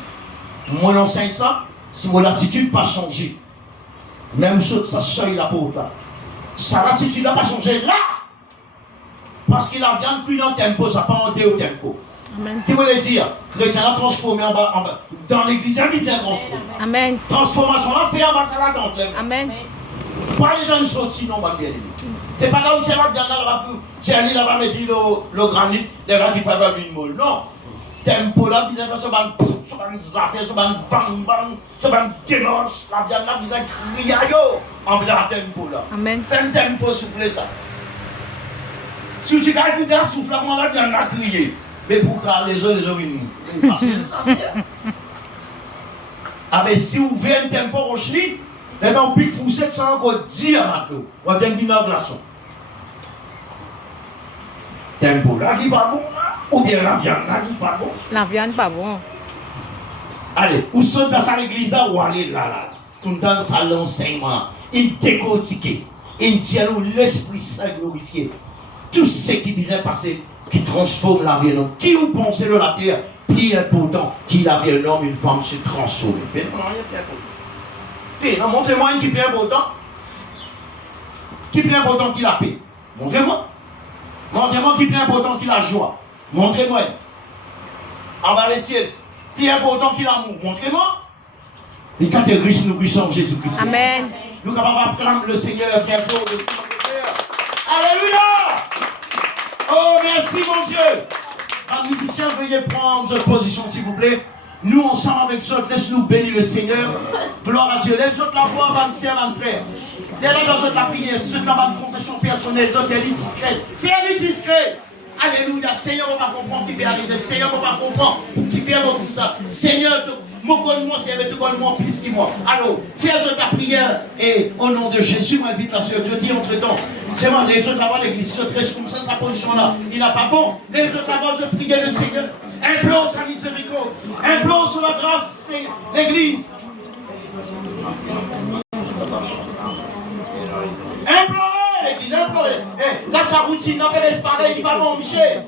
Moi l'enseigne ça, si mon attitude pas changé. Même chose, ça seuil la porte là. Sa attitude n'a pas changé là. Parce qu'il a bien qu'une en tempo, ça pas en deux au tempo. Amen. Qui voulait dire, chrétien a transformé en bas, dans l'église, il a bien transformé. Amen. Transformation là, fait en bas, ça va dans l'aime. Amen. Pas les gens sortis, non, ma bien. C'est pas comme si elle a bien là-bas, tu as dit là-bas, mais dit le granit, les gens qui font pas une molle. Non. Tempo là, bizarre, ça va affaires, ça va bang bang, ça va dénonce, la viande là, bizarre, crier en bas tempo là. Amen. C'est un tempo soufflé ça. Si tu as écouté un souffle, la viande là, crier. Mais pour que les autres, ils facile, ça c'est. Ah, mais si vous voulez un tempo au chenille, les gens piquent fourchette, ça encore 10 à maintenant. On va dire qu'il y a un glaçon. Tempo là qui pas bon, ou bien la viande là qui pas bon. La viande pas bon. Allez, ou sont dans sa église ou allez là. Tout dans sa l'enseignement. Il décortique. Il dit à nous l'Esprit Saint glorifié. Tout ce qui disait passer, qui transforme la vie de l'homme. Qui vous pensez de la terre, plus important, qui la vie de l'homme, une femme se transforme. Non, montrez-moi une qui est plus important. Qui est plus important qui la paix. Montrez-moi. Montrez-moi qui est plus important qui la joie. Montrez-moi. En bas les ciels. Plus important qui l'amour. Montrez-moi. Et quand tu es riche, nous richons en Jésus-Christ. Amen. Nous sommes capables d'apprendre le Seigneur bientôt. Alléluia. Oh, merci mon Dieu. Les musiciens, veuillez prendre votre position s'il vous plaît. Nous ensemble avec eux, laisse-nous bénir le Seigneur. Gloire à Dieu. Laisse-nous la voix, mon sœur, mon frère. C'est là dans la prière, c'est dans la confession personnelle, c'est discret. Fais-le discret. Alléluia. Seigneur, on va comprendre qui peut arriver. Seigneur, on va comprendre qui fait tout ça. Seigneur, moi, c'est tout le monde plus que moi. Alors, fais ta prière et au nom de Jésus, m'invite la sœur. Je dis entre temps. C'est moi, les autres là-bas, l'église se tresse comme ça, sa position là. Il n'a pas bon. Les autres là-bas, je prie le Seigneur. Implore sa miséricorde. Implore sur la grâce, c'est l'église. Implorez l'église, implorez. Là, sa routine, n'a pas d'espace, il va bon, Michel.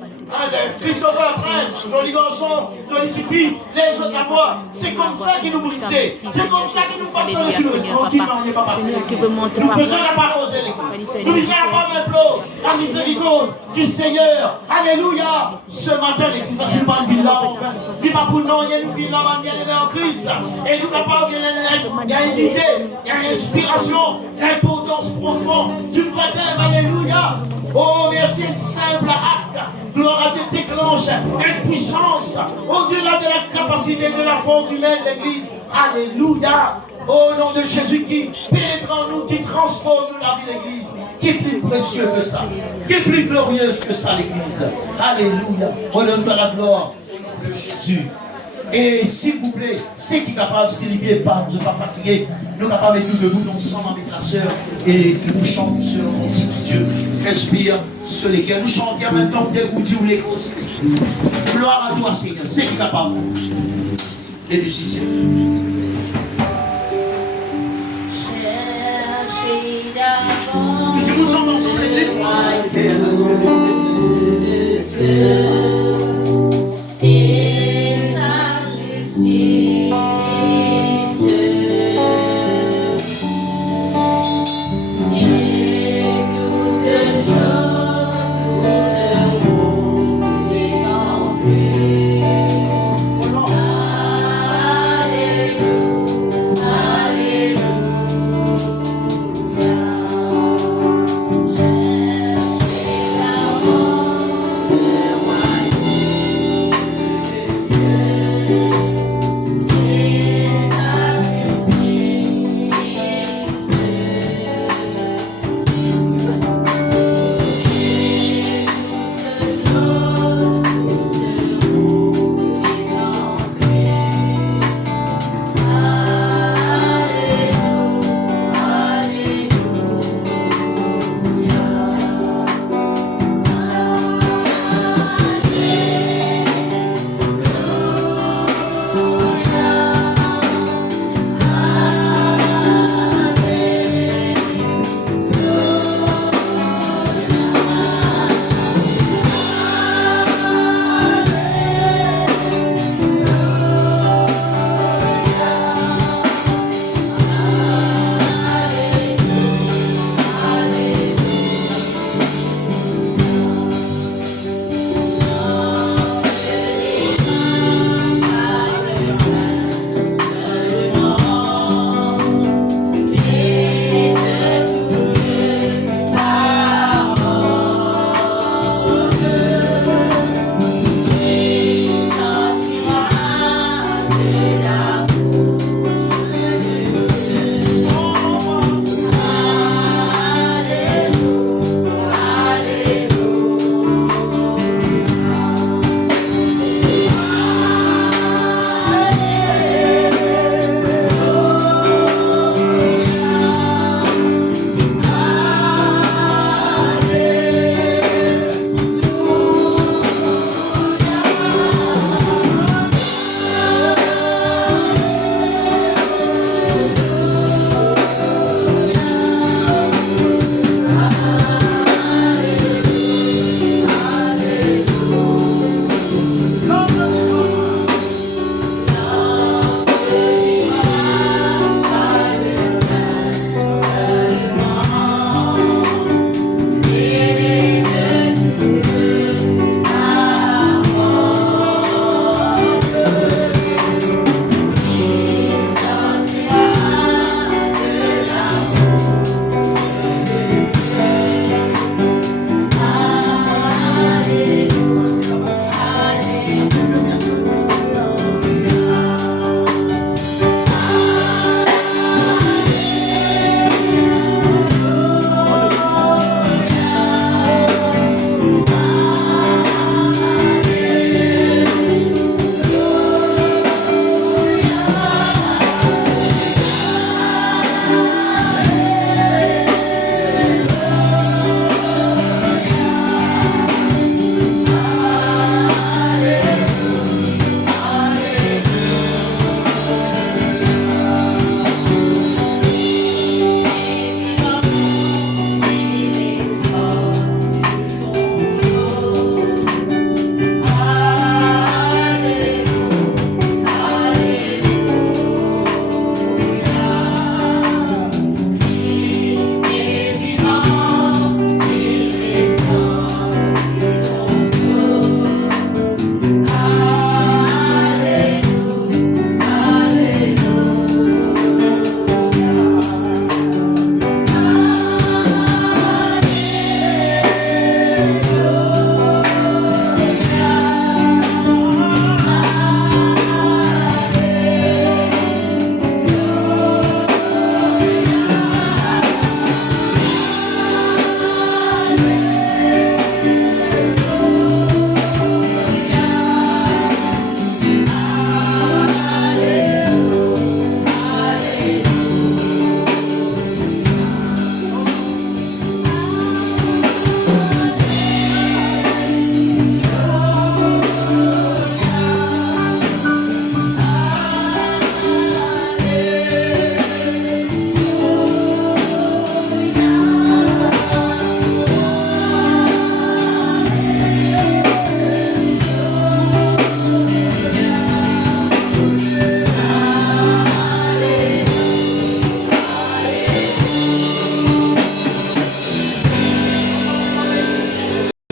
Christopher, Prince, joli garçon, jolie fille, les autres à voir. C'est comme ça qu'ils nous brisaient. C'est comme ça qu'ils nous façonnent sur le tranquille, on n'est pas passé. Nous faisons la parole, nous disons la parole implore, la miséricorde du Seigneur. Alléluia. Ce matin, l'église va sur une ville là. Il n'y a pas pour nous, il y a une ville là, il y a en Christ. Et nous capables, il y a une idée, il y a une inspiration, l'importance. l'abondance profonde du baptême. Alléluia. Oh, merci, un simple acte. Gloire à Dieu déclenche une puissance au-delà de la capacité de la force humaine de l'Église. Alléluia. Au nom de Jésus qui pénètre en nous, qui transforme la vie de l'Église, qui est plus précieux que ça, qui est plus glorieuse que ça l'Église. Alléluia. On donne pas la gloire de Jésus. Et s'il vous plaît, ceux qui sont capables, s'il n'y est pas, nous ne sommes pas fatigués, nous sommes capables de nous debout ensemble avec la sœur et nous chantons sur le cantique que Dieu inspire sur lesquels nous chantons en même temps dès que vous dites les causes. Gloire à toi Seigneur, ceux qui sont capables. Les musiciens. Que tu nous entends ensemble, les